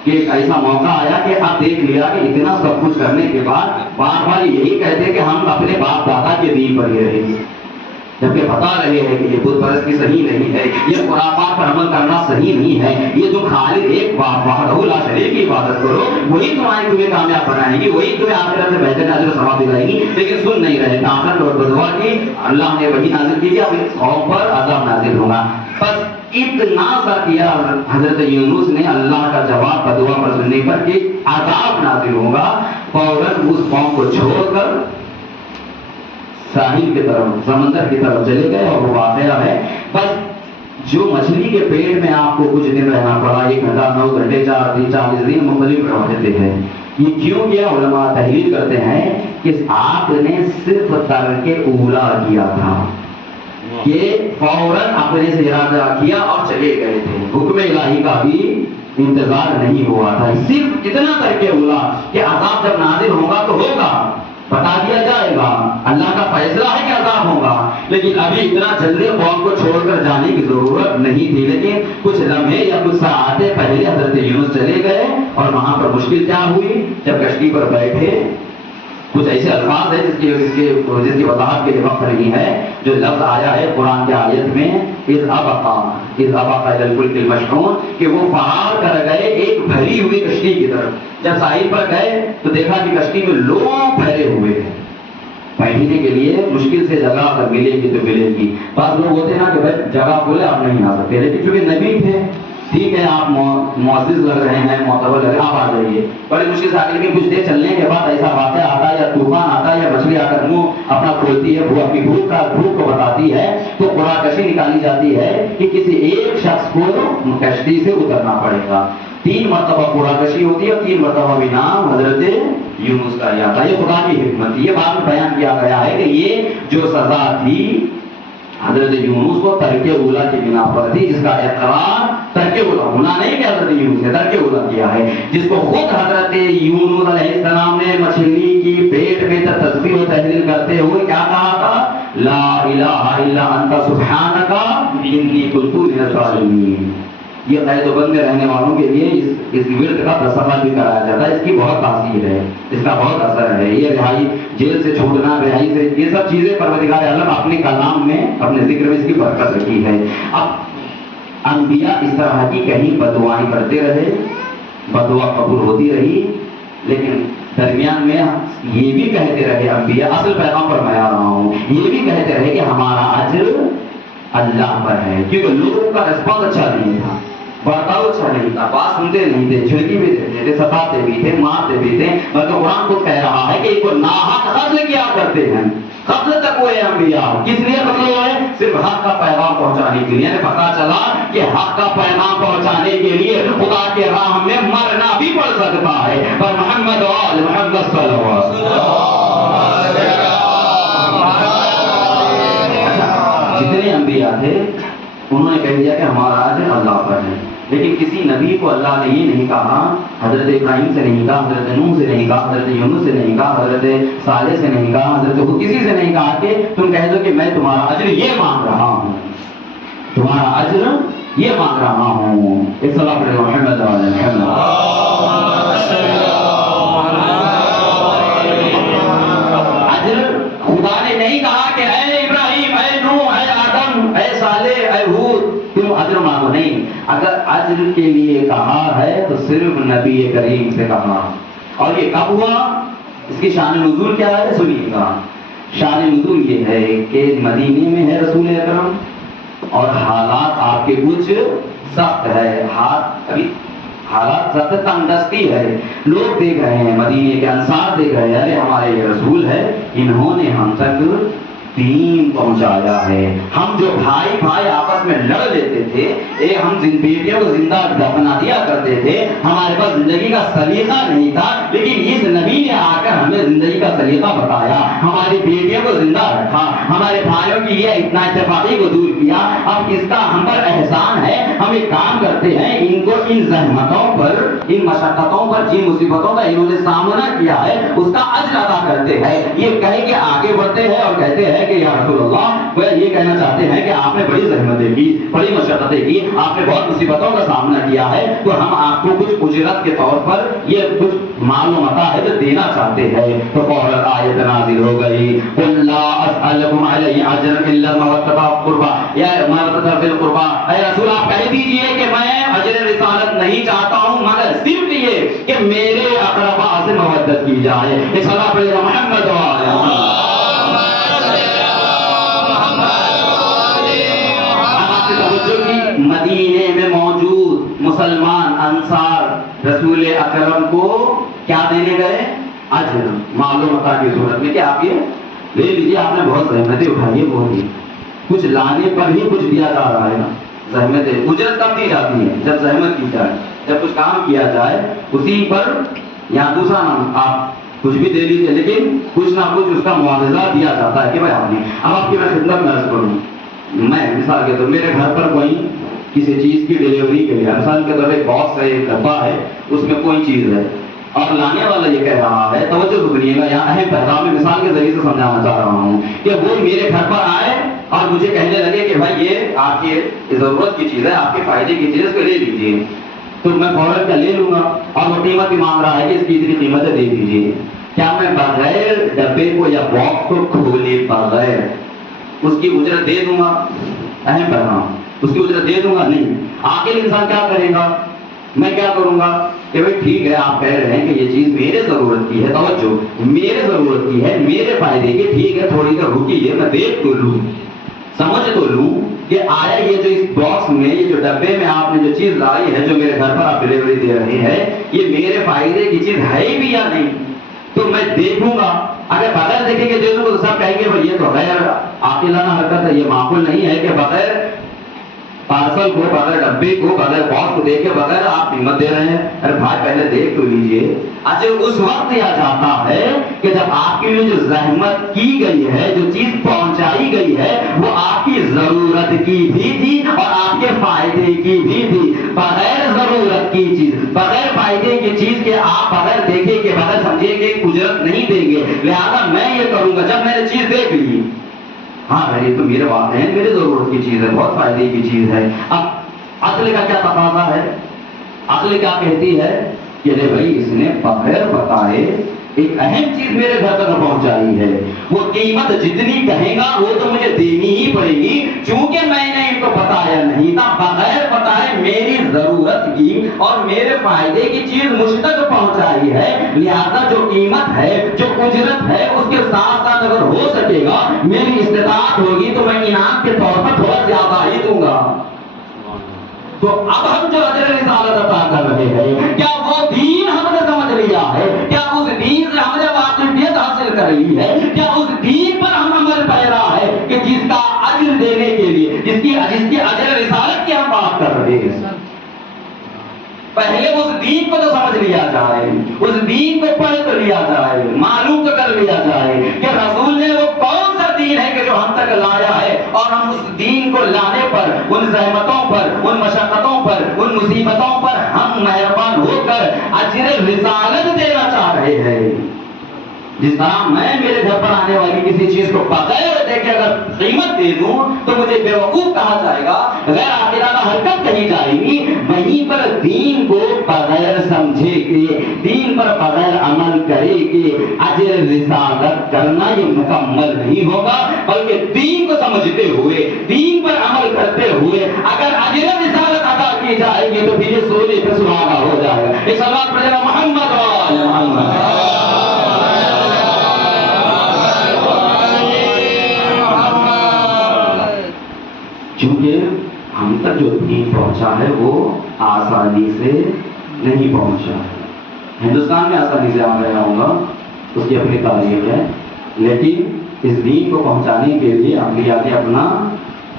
کہ ایک ایسا موقع آیا کہ اب دیکھ لیا کہ اتنا سب کچھ کرنے کے بعد بار بار یہی کہتے کہ ہم اپنے باپ دادا کے دین پر ہی رہیں گے، جبکہ بتا رہے ہیں کہ یہ بت پرستی صحیح نہیں ہے، یہ خرافات پر عمل کرنا صحیح نہیں ہے، یہ جو خالد ایک وحدہ لا شریک کی عبادت کرو وہی تمہیں کامیاب بنائے گی، وہی تمہیں آخرت میں بہتر اجر و ثواب دلائے گی. لیکن سن نہیں رہے. آخرت اور بدعا کی اللہ نے وہی نازل کی کہ اب اس قوم پر عذاب نازل ہوگا. بس اتنا سا کیا حضرت یونس نے اللہ کا جواب بدعا پر سننے پر کہ عذاب نازل ہوگا، فوراً اس قوم کو چھوڑ کر ساحل کی طرف، سمندر کی طرف چلے گئے. اور وہ واقعہ ہے بس جو مچھلی کے پیٹ میں آپ کو کچھ دن رہنا پڑا، 1 گھنٹہ 9 گھنٹے 4 دن 40 دن مختلف روایتیں ہیں. یہ کیوں کیا؟ علماء تحلیل کرتے ہیں کہ آپ نے صرف ترک اولا کیا تھا، کہ فوراً اپنے سے ارادہ کیا اور چلے گئے تھے، حکم الہی کا بھی انتظار نہیں ہوا تھا. صرف اتنا ترک اولا کہ عذاب جب نازل ہوگا تو ہوگا، بتا دیا جائے گا، اللہ کا فیصلہ ہے کہ عذاب ہوگا، لیکن ابھی اتنا جلدی قوم کو چھوڑ کر جانے کی ضرورت نہیں تھی. لیکن کچھ لمحے یا کچھ ساعتیں پہلے حضرت یونس چلے گئے اور وہاں پر مشکل کیا ہوئی؟ جب کشتی پر بیٹھے کچھ ایسے الفاظ ہیں جس کی وضاحت کے لیے وقت نہیں ہے. جو لفظ آیا ہے قرآن کی آیت میں اذ ابقا الی الفلک المشحون کہ وہ فرار کر گئے ایک بھری ہوئی کشتی کی طرف. جب ساحل پر گئے تو دیکھا کہ کشتی میں لوگ بھرے ہوئے ہیں. بیٹھنے کے لیے مشکل سے جگہ اگر ملے گی تو ملے گی. بعض لوگ ہوتے ہیں نا کہ بھائی جگہ کھولے آپ نہیں آ سکتے, لیکن چونکہ نبی تھے ٹھیک ہے آپ معزز لگ رہے ہیں, معتبر لگ رہے ہیں, آپ آ جائیے. بڑی مشکل سے آگے, لیکن کچھ دیر چلنے کے بعد ایسا واقعہ آتا ہے یا طوفان آتا ہے یا مچھلی آ کر منہ اپنا کھولتی ہے, وہ اپنی بھوک کو بتاتی ہے, تو قرآن کشی نکالی جاتی ہے کہ کسی ایک شخص کو کشتی سے اترنا پڑے گا. 3 مرتبہ قرآن کشی ہوتی ہے اور 3 مرتبہ بھی نام حضرت یونس کا جاتا ہے. یہ خدا کی حکمت تھی. یہ بعد میں بیان کیا گیا ہے کہ یہ جو سزا تھی حضرت یونس کو ترک اولا کی بنا پر تھی, جس کا اقرار ترک اولا, گناہ نہیں کہ حضرت یونس نے ترک اولا کیا ہے, جس کو خود حضرت یونس علیہ السلام نے مچھلی کی پیٹ میں تسبیح و تحلیل کرتے ہوئے کیا کہا تھا, لا الہ الا انت سبحانک انی کنت من الظالمین. یہ قید و بند میں رہنے والوں کے لیے اس ورد کا تصور بھی کرایا جاتا ہے. اس کی بہت تاثیر ہے, اس کا بہت اثر ہے. یہ رہائی, جیل سے چھوٹنا, رہائی سے, یہ سب چیزیں پروردگار عالم اپنے کلام میں, اپنے ذکر میں اس کی برکت رکھی ہے. اب انبیاء اس طرح کی کہیں بددعائیں کرتے رہے, بددعا قبول ہوتی رہی, لیکن درمیان میں یہ بھی کہتے رہے انبیاء, اصل پیغام پر میں آ رہا ہوں, یہ بھی کہتے رہے کہ ہمارا اجر اللہ پر ہے, کیونکہ لوگوں کا رسپانس اچھا نہیں تھا, برتاؤ اچھا نہیں تھا, بات سنتے نہیں تھے, چھڑکی بھی دیتے تھے, ستاتے بھی تھے, مارتے بھی تھے. بلکہ قرآن خود کہہ رہا ہے کہ ان کو ناحق قتل کیا کرتے ہیں. قتل تک ہوئے انبیاء, کس لیے قتل ہوئے, صرف حق کا پیغام پہنچانے کے لیے. پتا چلا کہ حق کا پیغام پہنچانے کے لیے خدا کے راہ میں مرنا بھی پڑ سکتا ہے. پر محمد وآل محمد صلی اللہ علیہ وسلم, جتنے انبیاء تھے انہوں نے کہہ دیا کہ ہمارا اجر اللہ پر ہے. لیکن کسی نبی کو اللہ نے یہ نہیں کہا, حضرت ابراہیم سے نہیں کہا, حضرت نوح سے نہیں کہا, حضرت یونس سے نہیں کہا, حضرت صالح سے نہیں کہا, حضرت کسی سے نہیں کہا کہ تم کہہ دو کہ میں تمہارا اجر یہ مانگ رہا ہوں, تمہارا اجر یہ مانگ رہا ہوں. ایک صلاۃ علی محمد وعلی محمد. اجر خدا نے نہیں کہا کہ اے ابراہیم, اے نوح, اے آدم, اے صالح, اے ہود تم اجر مانگو, نہیں. اگر اجر کے لیے کہا ہے تو صرف نبی کریم سے کہا. اور یہ کب ہوا, اس کی شان نزول کیا ہے سنیے گا. شان نزول یہ ہے کہ مدینے میں ہے رسول اکرم اور حالات آپ کے کچھ سخت ہے, ابھی حالات سخت, تنگ دستی ہے. لوگ دیکھ رہے ہیں, مدینے کے انصار دیکھ رہے ہیں, ارے ہمارے یہ رسول ہے, انہوں نے ہم تک دین پہنچایا ہے. ہم جو بھائی آپس میں لڑ لیتے تھے, ہم بیٹیوں کو زندہ دفنا دیا کرتے تھے, ہمارے پاس زندگی کا سلیقہ نہیں تھا, لیکن اس نبی نے آ کر ہمیں زندگی کا سلیقہ بتایا, ہماری بیٹیوں کو زندہ رکھا, ہمارے بھائیوں کی یہ اتنا اتفاقی کو دور کیا. اب اس کا ہم پر احسان ہے, ہم ایک کام کرتے ہیں, ان کو ان زحمتوں پر, ان مشقتوں پر, جن مصیبتوں کا انہوں نے سامنا کیا ہے اس کا اجر ادا کرتے ہیں. یہ کہہ کے آگے بڑھتے ہیں اور کہتے ہیں کہ یا رسول اللہ, وہ یہ کہنا چاہتے ہیں کہ آپ نے بڑی زحمتیں کی, بڑی مشقتیں کی, آپ نے بہت مصیبتوں کا سامنا کیا ہے, تو ہم آپ کو کچھ اجرت کے طور پر یہ کچھ مال و متاع ہے جو دینا چاہتے ہیں. تو فوراً آیت نازل ہو گئی, قل لا اسألکم علیہ اجرا الا المودۃ قربا, یا مودۃ فی القربا, اے رسول آپ کہہ دیجئے کہ میں اجر رسالت نہیں چاہتا ہوں مگر صرف یہ کہ میرے اقربا سے مودت کی جائے. ایک صلاۃ پڑھیے محمد وعلی محمد. مدینے میں موجود مسلمان انصار رسول اکرم کو کیا دینے گئے, اجر, مال و متاع کی صورت میں کہ آپ یہ لے لیجیے, آپ نے بہت زحمتیں اٹھائی ہے, بہت ہی کچھ لانے پر ہی کچھ دیا جا رہا ہے نا. زحمتیں اجرت کب دی جاتی ہے, جب زحمت کی جائے, جب کچھ کام کیا جائے اسی پر, یا دوسرا نام آپ کچھ بھی دے لیجیے لیکن کچھ نہ کچھ اس کا معاوضہ دیا جاتا ہے کہ بھائی آپ نے. اب آپ کی میں خدمت میں عرض کروں, میں مثال کے طور میرے گھر پر کوئی کسی چیز کی ڈیلیوری کے لیے, مثال کے طور ایک باکس ہے, ایک ڈبہ ہے, اس میں کوئی چیز ہے, اور لانے والا یہ کہہ رہا ہے, توجہ سے سنیے گا, یہاں اہم پیغام میں مثال کے ذریعے سے سمجھانا چاہ رہا ہوں کہ وہ میرے گھر پر آئے اور مجھے کہنے لگے کہ بھائی یہ آپ کی ضرورت کی چیز ہے, آپ کے فائدے کی چیز ہے, اس کو لے لیجیے. تو میں فوراً کیا لے لوں گا, اور وہ قیمت بھی مانگ رہا ہے کہ اس کی اتنی قیمت دے دیجیے. کیا میں بغیر ڈبے کو یا باکس کو کھولے بغیر اس کی اجرت دے دوں گا؟ اہم پیغام، اس کی اجرت دے دوں گا؟ نہیں۔ عاقل انسان کیا کرے گا؟ میں کیا کروں گا کہ بھائی ٹھیک ہے، آپ کہہ رہے ہیں کہ یہ چیز میرے ضرورت کی ہے، توجہ، میرے ضرورت کی ہے، میرے فائدے کی، ٹھیک ہے تھوڑی دیر رکیے، میں دیکھ تو لوں، سمجھ تو لوں کہ آیا یہ جو اس باکس میں، یہ جو ڈبے میں آپ نے جو چیز لائی ہے، جو میرے گھر پر آپ ڈلیوری دے رہے ہیں، یہ میرے فائدے کی چیز ہے بھی یا نہیں؟ تو میں دیکھوں گا۔ اگر بغیر دیکھیں گے دے دوں تو سب کہیں گے بھائی یہ تو غیر عاقلانہ حرکت ہے، یہ معقول نہیں ہے کہ بغیر پارسل کو، بغیر ڈبے کو، بغیر باکس کو دیکھ کے بغیر آپ قیمت دے رہے ہیں۔ ارے بھائی پہلے دیکھ تو لیجئے۔ اچھا اس وقت یہ جاتا ہے کہ جب آپ کے لیے جو زحمت کی گئی ہے، جو چیز پہنچائی گئی ہے، وہ آپ کی ضرورت کی بھی تھی اور آپ کے فائدے کی بھی تھی۔ بغیر ضرورت کی چیز، بغیر فائدے کی چیز کے آپ بغیر دیکھے کہ بغیر سمجھے کہ اجرت نہیں دیں گے، لہذا میں یہ کروں گا جب میں نے چیز دیکھ لی، ہاں بھائی تو میرے بات ہے، میرے ضرورت کی چیز ہے، بہت فائدے کی چیز ہے۔ اب عقل کا کیا تقاضا ہے؟ عقل کیا کہتی ہے کہ ارے بھائی اس نے بغیر بتائے ایک اہم چیز میرے گھر تک پہنچائی ہے، وہ قیمت جتنی کہے گا وہ تو مجھے دینی ہی پڑے گی، چونکہ میں نے ان کو بتایا نہیں تھا، بغیر بتائے میری ضرورت کی اور میرے فائدے کی چیز مجھ تک پہنچائی ہے، لہذا جو قیمت ہے، جو اجرت ہے، اس کے ساتھ ساتھ اگر ہو سکے گا، میری استطاعت ہوگی تو میں انعام کے طور پر تھوڑا زیادہ ہی دوں گا۔ تو اب ہم جو اجر رسالت عطا کر رہے ہیں، کیا وہ دین ہم نے سمجھ لیا ہے؟ کیا اس دین سے ہم نے واقفیت حاصل کر لی ہے؟ کیا اس دین پر ہم عمل پیرا ہے کہ جس کا اجر دینے کے لیے، جس کی اجر رسالت کی ہم بات کر رہے ہیں؟ پہلے اس دین کو تو سمجھ لیا جائے، اس دین کو پڑھ کر لیا جائے، معلوم تو کر لیا جائے کہ رسول نے وہ کون سا دین ہے کہ جو ہم تک لایا ہے، اور ہم اس دین کو لانے پر، ان زحمتوں پر، ان مشقتوں پر، ان مصیبتوں پر ہم مہربان ہو کر اجر رسالت دینا چاہ رہے ہیں۔ جس طرح میں میرے گھر پر آنے والی کسی چیز کو بغیر دیکھے اگر قیمت دے دوں تو مجھے بیوقوف کہا جائے گا، غیر عاقلانہ حرکت کہی جائے گی، وہیں پر دین کو بغیر سمجھے کے، دین پر بغیر عمل کرے کے اجر رسالت کرنا یہ مکمل نہیں ہوگا، بلکہ دین کو سمجھتے ہوئے، دین پر عمل کرتے ہوئے اگر اجر رسالت ادا کی جائے گی تو پھر یہ سونے پہ سہاگا ہو جائے گا۔ ایک صلوات پڑھیں محمد و آل محمد۔ کیونکہ ہم تک جو دین پہنچا ہے وہ آسانی سے نہیں پہنچا ہے۔ ہندوستان میں آسانی سے آ گیا ہوگا، اس کی اپنی تاریخ ہے، لیکن اس دین کو پہنچانے کے لیے انبیاء نے اپنا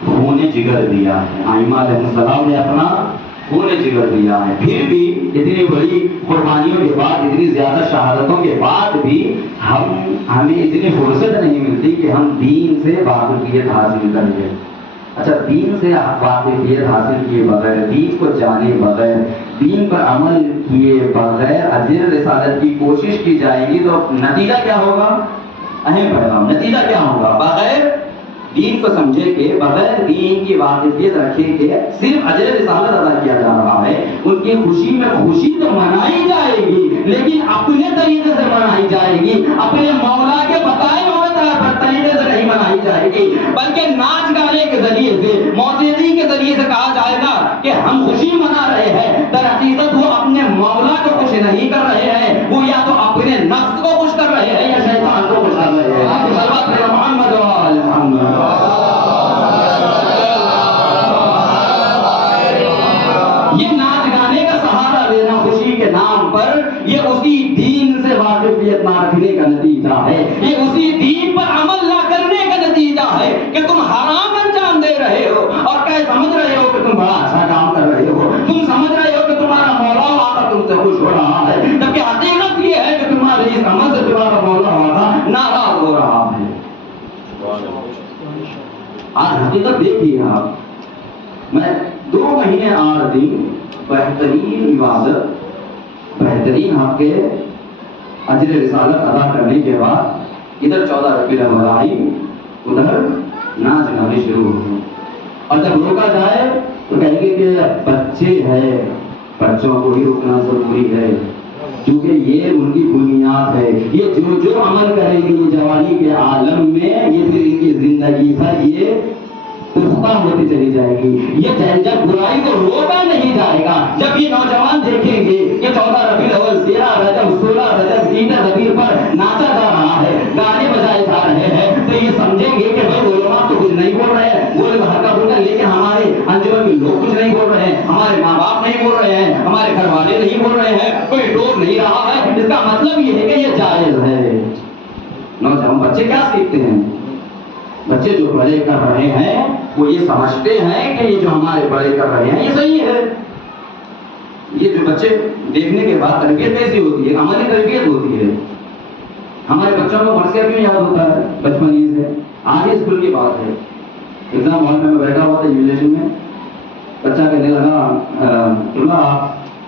خون جگر دیا ہے، ائمہ علیہ السلام نے اپنا خون جگر دیا ہے۔ پھر بھی اتنی بڑی قربانیوں کے بعد، اتنی زیادہ شہادتوں کے بعد بھی ہمیں اتنی فرصت نہیں ملتی کہ ہم دین سے واقفیت حاصل کر لیں۔ اچھا، دین سے واقفیت حاصل کیے بغیر، دین کو جانے بغیر، دین پر عمل کیے بغیر اجر رسالت کی کوشش کی جائے گی تو نتیجہ کیا ہوگا؟ اہم پیغام، نتیجہ کیا ہوگا؟ بغیر دین کو سمجھے کے، بغیر دین کی واقفیت رکھے کے صرف اجر رسالت ادا کیا جا رہا ہے، ان کی خوشی میں خوشی تو منائی جائے گی، لیکن اپنے طریقے سے منائی جائے گی، اپنے مولا کے بتائے ہوئے طریقے سے نہیں منائی جائے گی، بلکہ ناچ گانے کے ذریعے سے، موسیقی کے ذریعے سے کہا جائے گا کہ ہم خوشی منا رہے ہیں، در حقیقت وہ اپنے مولا کو خوش نہیں کر رہے ہیں، وہ یا تو اپنے نفس کو خوش کر رہے ہیں یا شیطان کو خوش کر رہے ہیں۔ محمد و آل محمد۔ یہ ناچ گانے کا سہارا لینا خوشی کے نام پر، یہ اسی دین سے واقفیت نہ رکھنے کا نتیجہ ہے، یہ اسی دین پر عمل نہ کرنے کا نتیجہ ہے کہ تم حرام انجام دے رہے ہو اور کہ سمجھ رہے ہو کہ تم بڑا اچھا کام کر رہے ہو، تم سمجھ رہے ہو کہ تمہارا مولا وہاں تم سے خوش ہو رہا ہے، جبکہ حقیقت یہ ہے کہ تمہاری اس عمل سے تمہارا مولا وہاں ناراض ہو رہا ہے۔ آج حقیقت دیکھیے آپ، میں 2 مہینے 8 دن بہترین عبادت، بہترین آپ کے اجر رسالت ادا کرنے کے بعد ادھر 14 ربیع الاول آئی، ادھر ناچ گانے شروع ہوئے، اور جب روکا جائے تو کہیں گے کہ بچے ہیں، بچوں کو ہی روکنا ضروری ہے، کیونکہ یہ ان کی بنیاد ہے. یہ جو عمل کرے گی یہ جوانی کے عالم میں یہ پھر ان کی زندگی بھر یہ پختہ ہوتی چلی جائے گی. یہ جب برائی کو روکا نہیں جائے گا، جب یہ نوجوان دیکھیں گے کہ 14 ربیع الاول 13 رجب 16 رجب عید ربیع پر ناچا جا رہا ہے، گانے بجائے جا رہے ہیں، تو یہ سمجھیں گے کہ بھائی علماء تو کچھ نہیں بول رہے ہیں، وہ لوگ ہلکا بول رہے ہیں، لیکن ہمارے انجمن کے لوگ کچھ نہیں بول رہے ہیں، ہمارے ماں باپ نہیں بول رہے ہیں، ہمارے گھر والے نہیں بول رہے ہیں، کوئی ٹوک نہیں رہا ہے. اس کا مطلب یہ ہے کہ یہ جائز ہے. نوجوان بچے کیا سیکھتے ہیں؟ بچے جو بڑے کر رہے ہیں وہ یہ سمجھتے ہیں کہ یہ جو ہمارے بڑے کر رہے ہیں یہ صحیح ہے. یہ جو بچے دیکھنے کے بعد تربیت کیسی ہوتی ہے؟ عملی تربیت ہوتی ہے. ہمارے بچوں کو مرثیہ کیوں یاد ہوتا ہے بچپن ہی سے؟ آج اسکول کی بات ہے، ایگزام ہال میں بیٹھا ہوا تھا یونیورسٹی میں، بچہ کہنے لگا آپ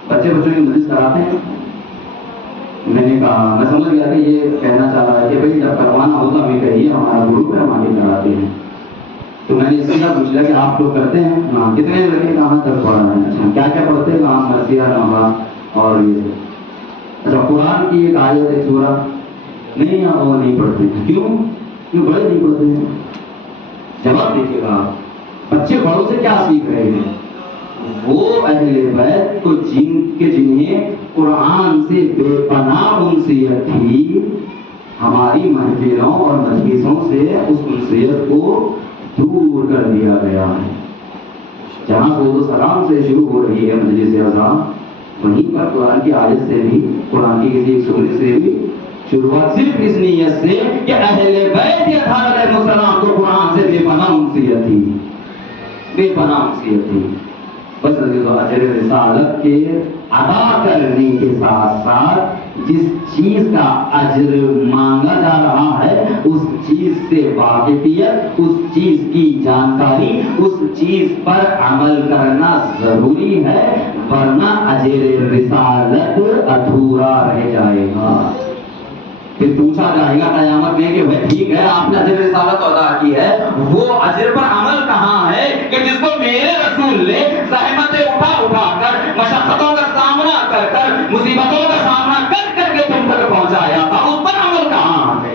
بچوں کی مجلس کراتے ہیں؟ میں نے کہا، میں سمجھ گیا کہ یہ کہنا چاہ رہا ہے کہ بھائی جب کروانا ہوتا ہمیں کہیے، ہمارا گروپ ہے ہم آگے کراتے ہیں. تو میں نے اس سے پوچھ لیا کہ آپ لوگ کرتے ہیں؟ ہاں. کتنے لڑکے کہاں تک پڑھا ہے؟ اچھا کیا کیا پڑھتے ہیں؟ کہاں مرثیہ نماز اور یہ. اچھا قرآن کی ایک آیت ایک سورہ نہیں، وہ نہیں پڑھتے. کیوں بڑے نہیں پڑھتے ہیں؟ جواب دیکھیے گا، بچے بڑوں سے کیا سیکھ رہے ہیں؟ وہ اہل بیت کو جنہیں قرآن سے بے پناہ انسیت تھی، ہماری محفلوں اور مجلسوں سے اس انسیت کو دور کر دیا گیا ہے. جہاں صحبت و سلام سے شروع ہو رہی ہے مجلس اذان، وہیں پر قرآن کی آیت سے بھی، قرآن کی کسی ایک سورے سے بھی شروعات صرف اس نیت سے کہ اہل بیت اطہار علیہ السلام کو قرآن سے بے پناہ انسیت تھی، بے پناہ انسیت تھی. بس اجر رسالت کے ادا کرنے کے ساتھ ساتھ جس چیز کا اجر مانگا جا رہا ہے اس چیز سے واقفیت، اس چیز کی جانکاری، اس چیز پر عمل کرنا ضروری ہے، ورنہ اجر رسالت ادھورا رہ جائے گا. پھر پوچھا جائے گا قیامت میں کہ بھائی ٹھیک ہے آپ نے اجر رسالت ادا کی ہے، وہ اجر پر عمل کہاں ہے کہ جس کو میرے رسول نے زحمتیں اٹھا کر، مشقتوں کا سامنا کر مصیبتوں کا سامنا کر کے تم تک پہنچایا تھا، اس پر عمل کہاں ہے؟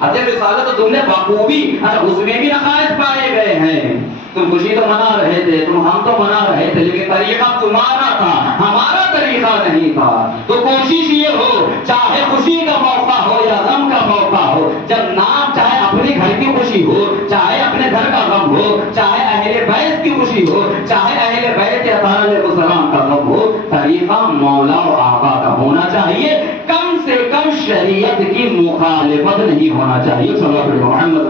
اجر رسالت تو تم نے بخوبی، اچھا اس میں بھی نقائص پائے گئے ہیں. تم خوشی تو منا رہے تھے، ہم تو منا رہے تھے، لیکن طریقہ تمہارا تھا، ہمارا طریقہ نہیں تھا. تو کوشش یہ ہو، چاہے خوشی کا موقع ہو یا غم کا موقع ہو، جب نام چاہے اپنے گھر کی خوشی ہو، چاہے اپنے گھر کا غم ہو، چاہے اہل بیت کی خوشی ہو، چاہے اہل بیت اطہار علیہ السلام کا غم ہو، طریقہ مولا و آقا کا ہونا چاہیے، کم سے کم شریعت کی مخالفت نہیں ہونا چاہیے. صلی اللہ علیہ محمد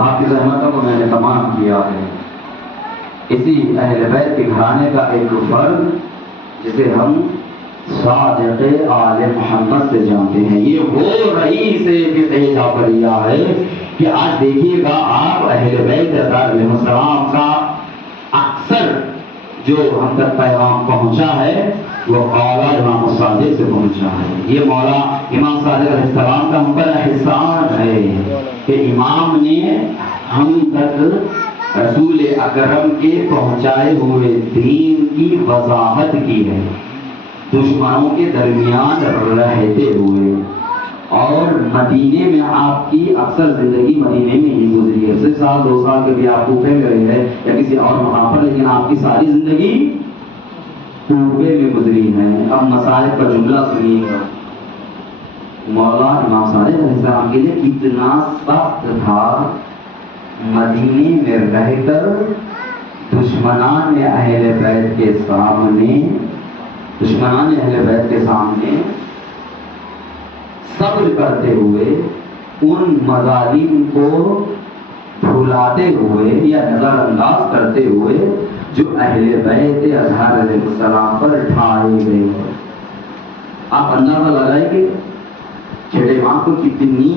آپ کی زحمتوں کو میں نے تمام کیا ہے. اسی اہل بیت کے گھرانے کا ایک فرد جسے ہم صادق آل محمد سے جانتے ہیں، یہ وہ رئیس فقہ جعفریہ ہے کہ آج دیکھیے گا آپ اہل بیت علیہ السلام کا اکثر جو ہم تک پیغام پہنچا ہے وہ مولا امام صادق سے پہنچا ہے. یہ مولا امام صادق علیہ السلام کا ہم پر احسان ہے کہ امام نے ہم تک رسول اکرم کے پہنچائے ہوئے دین کی وضاحت کی ہے، دشمنوں کے درمیان رہتے ہوئے. اور مدینے میں آپ کی اکثر زندگی مدینے میں ہی گزری ہے، صرف سال 2 سال کے بھی آپ کوفے میں رہے ہیں یا کسی اور مقام پر، لیکن آپ کی ساری زندگی کوفے میں گزری ہے. اب مسائل کا جملہ سنیے گا. مولا امام صادق علیہ السلام کے لیے کتنا سخت تھا مدینے میں رہ کر دشمنان اہل بیت کے سامنے صبر کرتے ہوئے، ان مظالم کو بھلاتے ہوئے یا نظر انداز کرتے ہوئے جو اہل بیت اطہار علیہ السلام پر ڈھائے گئے. آپ اندازہ لگائیں گے چھٹے ماں کو کتنی،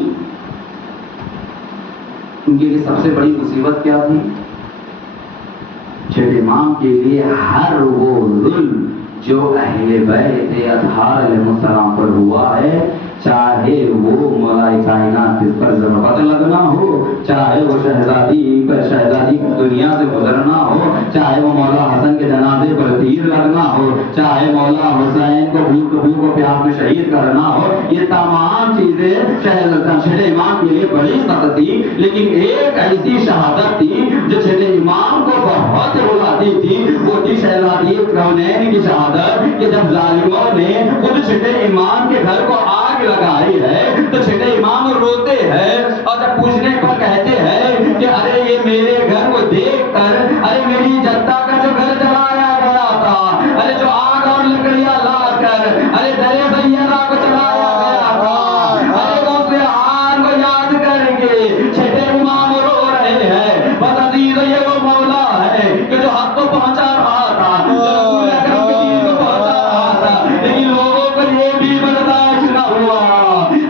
ان کے لیے سب سے بڑی مصیبت کیا تھی؟ چھٹے ماں کے لیے ہر وہ ظلم جو اہل بیت اطہار علیہ السلام پر ہوا ہے، چاہے وہ مولائے کائنات اس پر ضرورت لگنا ہو، چاہے وہ شہزادی دنیا سے گزرنا ہو، چاہے وہ مولا حسن کے جنازے پر تیر لگنا ہو، چاہے مولا حسین کو بھوک کو پیاس میں شہید کرنا ہو، یہ تمام چیزیں چھٹے امام کے لیے بڑی سخت تھی، لیکن ایک ایسی شہادت تھی جو چھٹے امام کو بہت رلاتی تھی، وہ تھی شہزادی کونین کی شہادت کہ جب ظالموں نے خود چھٹے امام کے گھر کو آگ لگائی ہے تو چھٹے امام روتے ہیں، اور جب پوچھنے پر کہتے ہیں کہ ارے یہ میرے گھر کو دیکھ کر، ارے میری جدہ کا جو گھر جلایا گیا تھا، ارے جو آگ اور لکڑیاں لا کر ارے درے سیدہ کو چلایا گیا تھا، ارے اس حال کو یاد کر کے چھٹے امام رو رہے ہیں۔ بس عزیز یہ وہ مولا ہے کہ جو حق کو پہنچا رہا تھا، جو رسول اکرم کے دین کو پہنچا رہا تھا، لیکن لوگوں کو یہ بھی برداشت نہ ہوا۔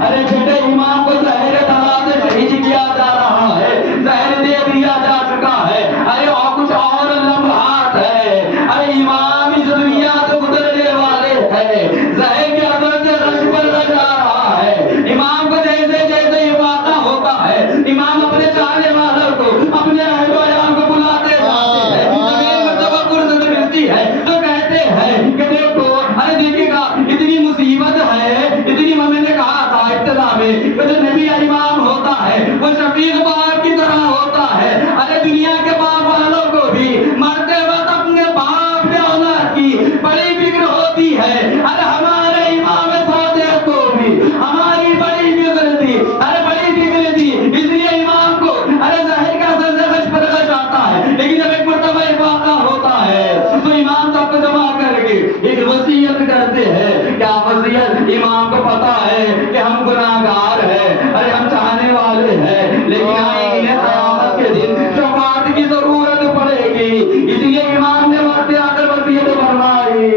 ارے چھٹے امام کو زہر طلا سے شہید کیا جا رہا ہے، زہر دے دیا جا چکا ہے، ارے اور کچھ اور لمحات ہے، ارے امام اس دنیا سے گزرنے والے ہیں، زہر کے اثر سے رش پر رش آ رہا ہے۔ امام کو جیسے جیسے یہ واقع ہوتا ہے، امام اپنے چاہنے والوں کو، اپنے اہل و عیال کو بلاتے جاتے ہیں، زمین میں جب فرصت ملتی ہے تو کہتے ہیں کہ دیکھو، ارے دیکھیے گا اتنی مصیبت ہے، اتنی میں نے کہا تھا ابتدا میں کہ جو نبی امام ہوتا ہے وہ شفیق باپ کی طرح ہوتا ہے۔ ارے دنیا کے باپ والوں کو بھی مرتے وقت اپنے باپ کے اولاد کی بڑی فکر ہوتی ہے، ارے ہمارے امام صادق کو بھی ہماری بڑی فکر تھی، ارے بڑی فکر تھی، اس لیے امام کو ارے ظاہر کا اثر سے غش پر غش آتا ہے، لیکن جب ایک مرتبہ ایک واقعہ ہوتا ہے تو امام سب کو جمع کر کے ایک وصیت کرتے ہیں۔ کیا وصیت؟ امام کو پتا ہے کہ ہم گناہگار ہیں، ارے ہم چاہنے والے ہیں، لیکن آئیں گے قیامت کے دن شفاعت کی ضرورت پڑے گی، اس لیے امام نے مرتے آ کر وصیت فرمائی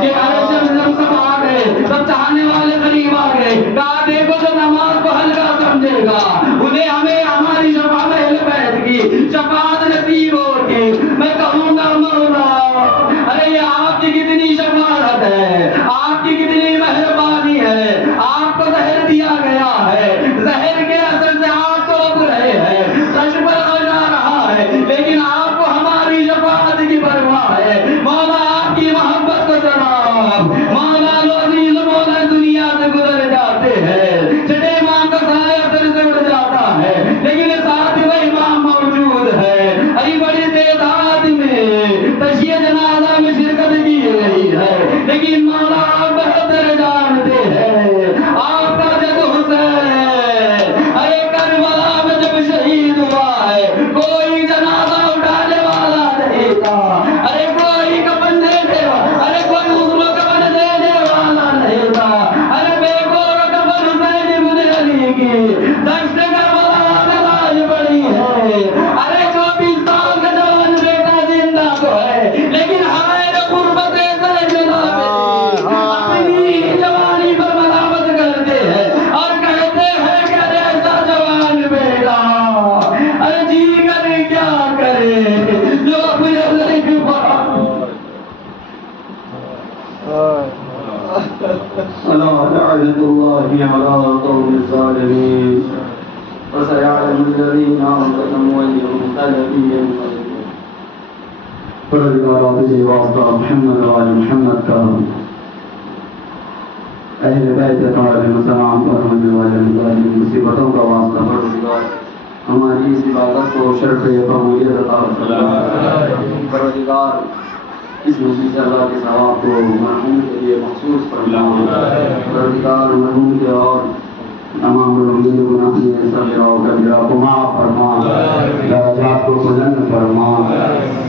کہ ارے جب سب آ گئے، سب چاہنے والے قریب آ گئے، کہا دیکھو جو نماز کو ہلکا سمجھے گا انہیں ہمیں ہماری شفاعت اہل بیت کی شفاعت نصیب ہوگی۔ میں کہوں گا مولا ارے یہ آپ کی کتنی شفاعت ہے، آپ کی کتنی مہربانی ہے، آپ کو زہر دیا گیا ہے، زہر کے اثر سے آپ تو رہے ہیں، رش پر رش آ رہا ہے، لیکن آپ کو ہماری شفاعت کی پرواہ ہے۔ مولا آپ کی محبت کو سلام، مولا لو عزیز مولا دنیا سے گزر جاتے ہیں، چھٹے امام کا سایہ سر سے اڑ جاتا ہے، لیکن ساتھ وہ امام موجود ہے، ارے بڑی تعداد میں تشیع جنازہ میں شرکت کی گئی ہے، لیکن مولا آپ بہتر جانتے ہیں آپ کا جد حسین ارے کربلا میں جب شہید ہوا ہے، کوئی جنازہ اٹھانے والا نہیں تھا، ارے کوئی کفن دینے والا، ارے کوئی غسل و کفن دینے والا نہیں تھا، ارے بے گور کفن حسین ابن علی کی دشت کربلا میں لاش پڑی ہے، ارے 24 سال کا جوان بیٹا زندہ تو ہے، لیکن ہمارے غربت اپنی جوانی پر ملامت کرتے ہیں اور کہتے ہیں کہ ارے ایسا جوان بیٹا ارے جی کرے کیا کرے جو اپنے اللہ لعنت اللہ علی قوم الظالمین وسيعلم الذين ظلموا والمنقلبين پروردگار واسطہ محمد و آل محمد کا اہل بیت علیہ السلام پر ہونے والے مصیبتوں کا واسطہ پروردگار ہماری اس عبادت کو شرف قبولیت عطا فرما۔ پروردگار اس مجلس اللہ کے ثواب کو مرحوم کے لیے مخصوص فرما۔ پروردگار مرحوم کے اور تمام لوگوں گناہ میں صغیرہ و کبیرہ کو معاف فرما، درجات کو بلند فرما۔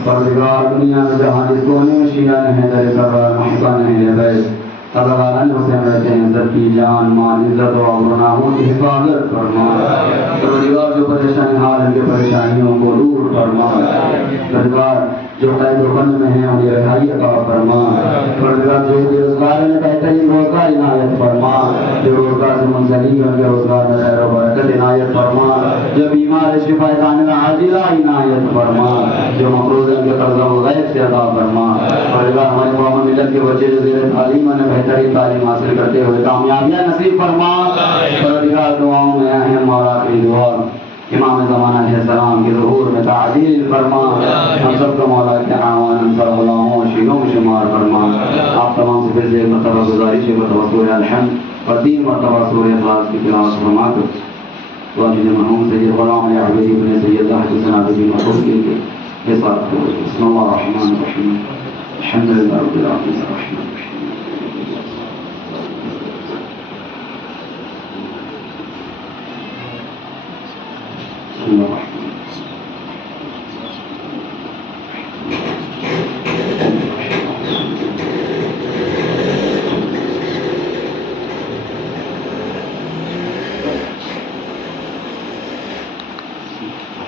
پروردگار دنیا میں جہاں جس کونے میں شیعہ نے حیدر کرار محبان اہل بیت حضرت حسین رہتے ہیں، سب کی جان مال عزت و گناہوں کی حفاظت فرما۔ پروردگار جو پریشانی حال ان کے پریشانیوں کو دور فرما۔ پروردگار جو قید و بند میں ہیں انہیں رہائی عطا فرما۔ پروردگار جو بے روزگار میں بہترین روزگار عنایت فرما، جو روزگار سے منسلک ان کے روزگار میں خیر و برکت عنایت فرما، جو بیمار بیمار شفا کامل عاجلہ عنایت فرما، جو مقروض ان کے قرضہ و غیب سے ادا فرما۔ پروردگار ہمارے قوم ملت کے بچے جو زیر تعلیم نے بہترین تعلیم حاصل کرتے ہوئے کامیابیاں نصیب فرما۔ پروردگار دعاؤں میں اہم اور آخری دعا امام زمانہ علیہ السلام کے ظہور میں تعدیل فرما، ہم سب کو مولا کے اعوان انصار غلاموں اور شیروں میں شمار فرما۔ آپ تمام سے پھر سے ایک مرتبہ گزارش ہے مرتبہ سورہ الحمد اور 3 مرتبہ سورہ اخلاص کی تلاوت فرما کر واجد مرحوم سید غلام علی عبدی بن سید احمد حسین عبدی محفوظ کے ساتھ بسم اللہ الرحمن الرحیم الحمد للہ رب العالمین الرحمن الرحیم بسم اللہ الرحمن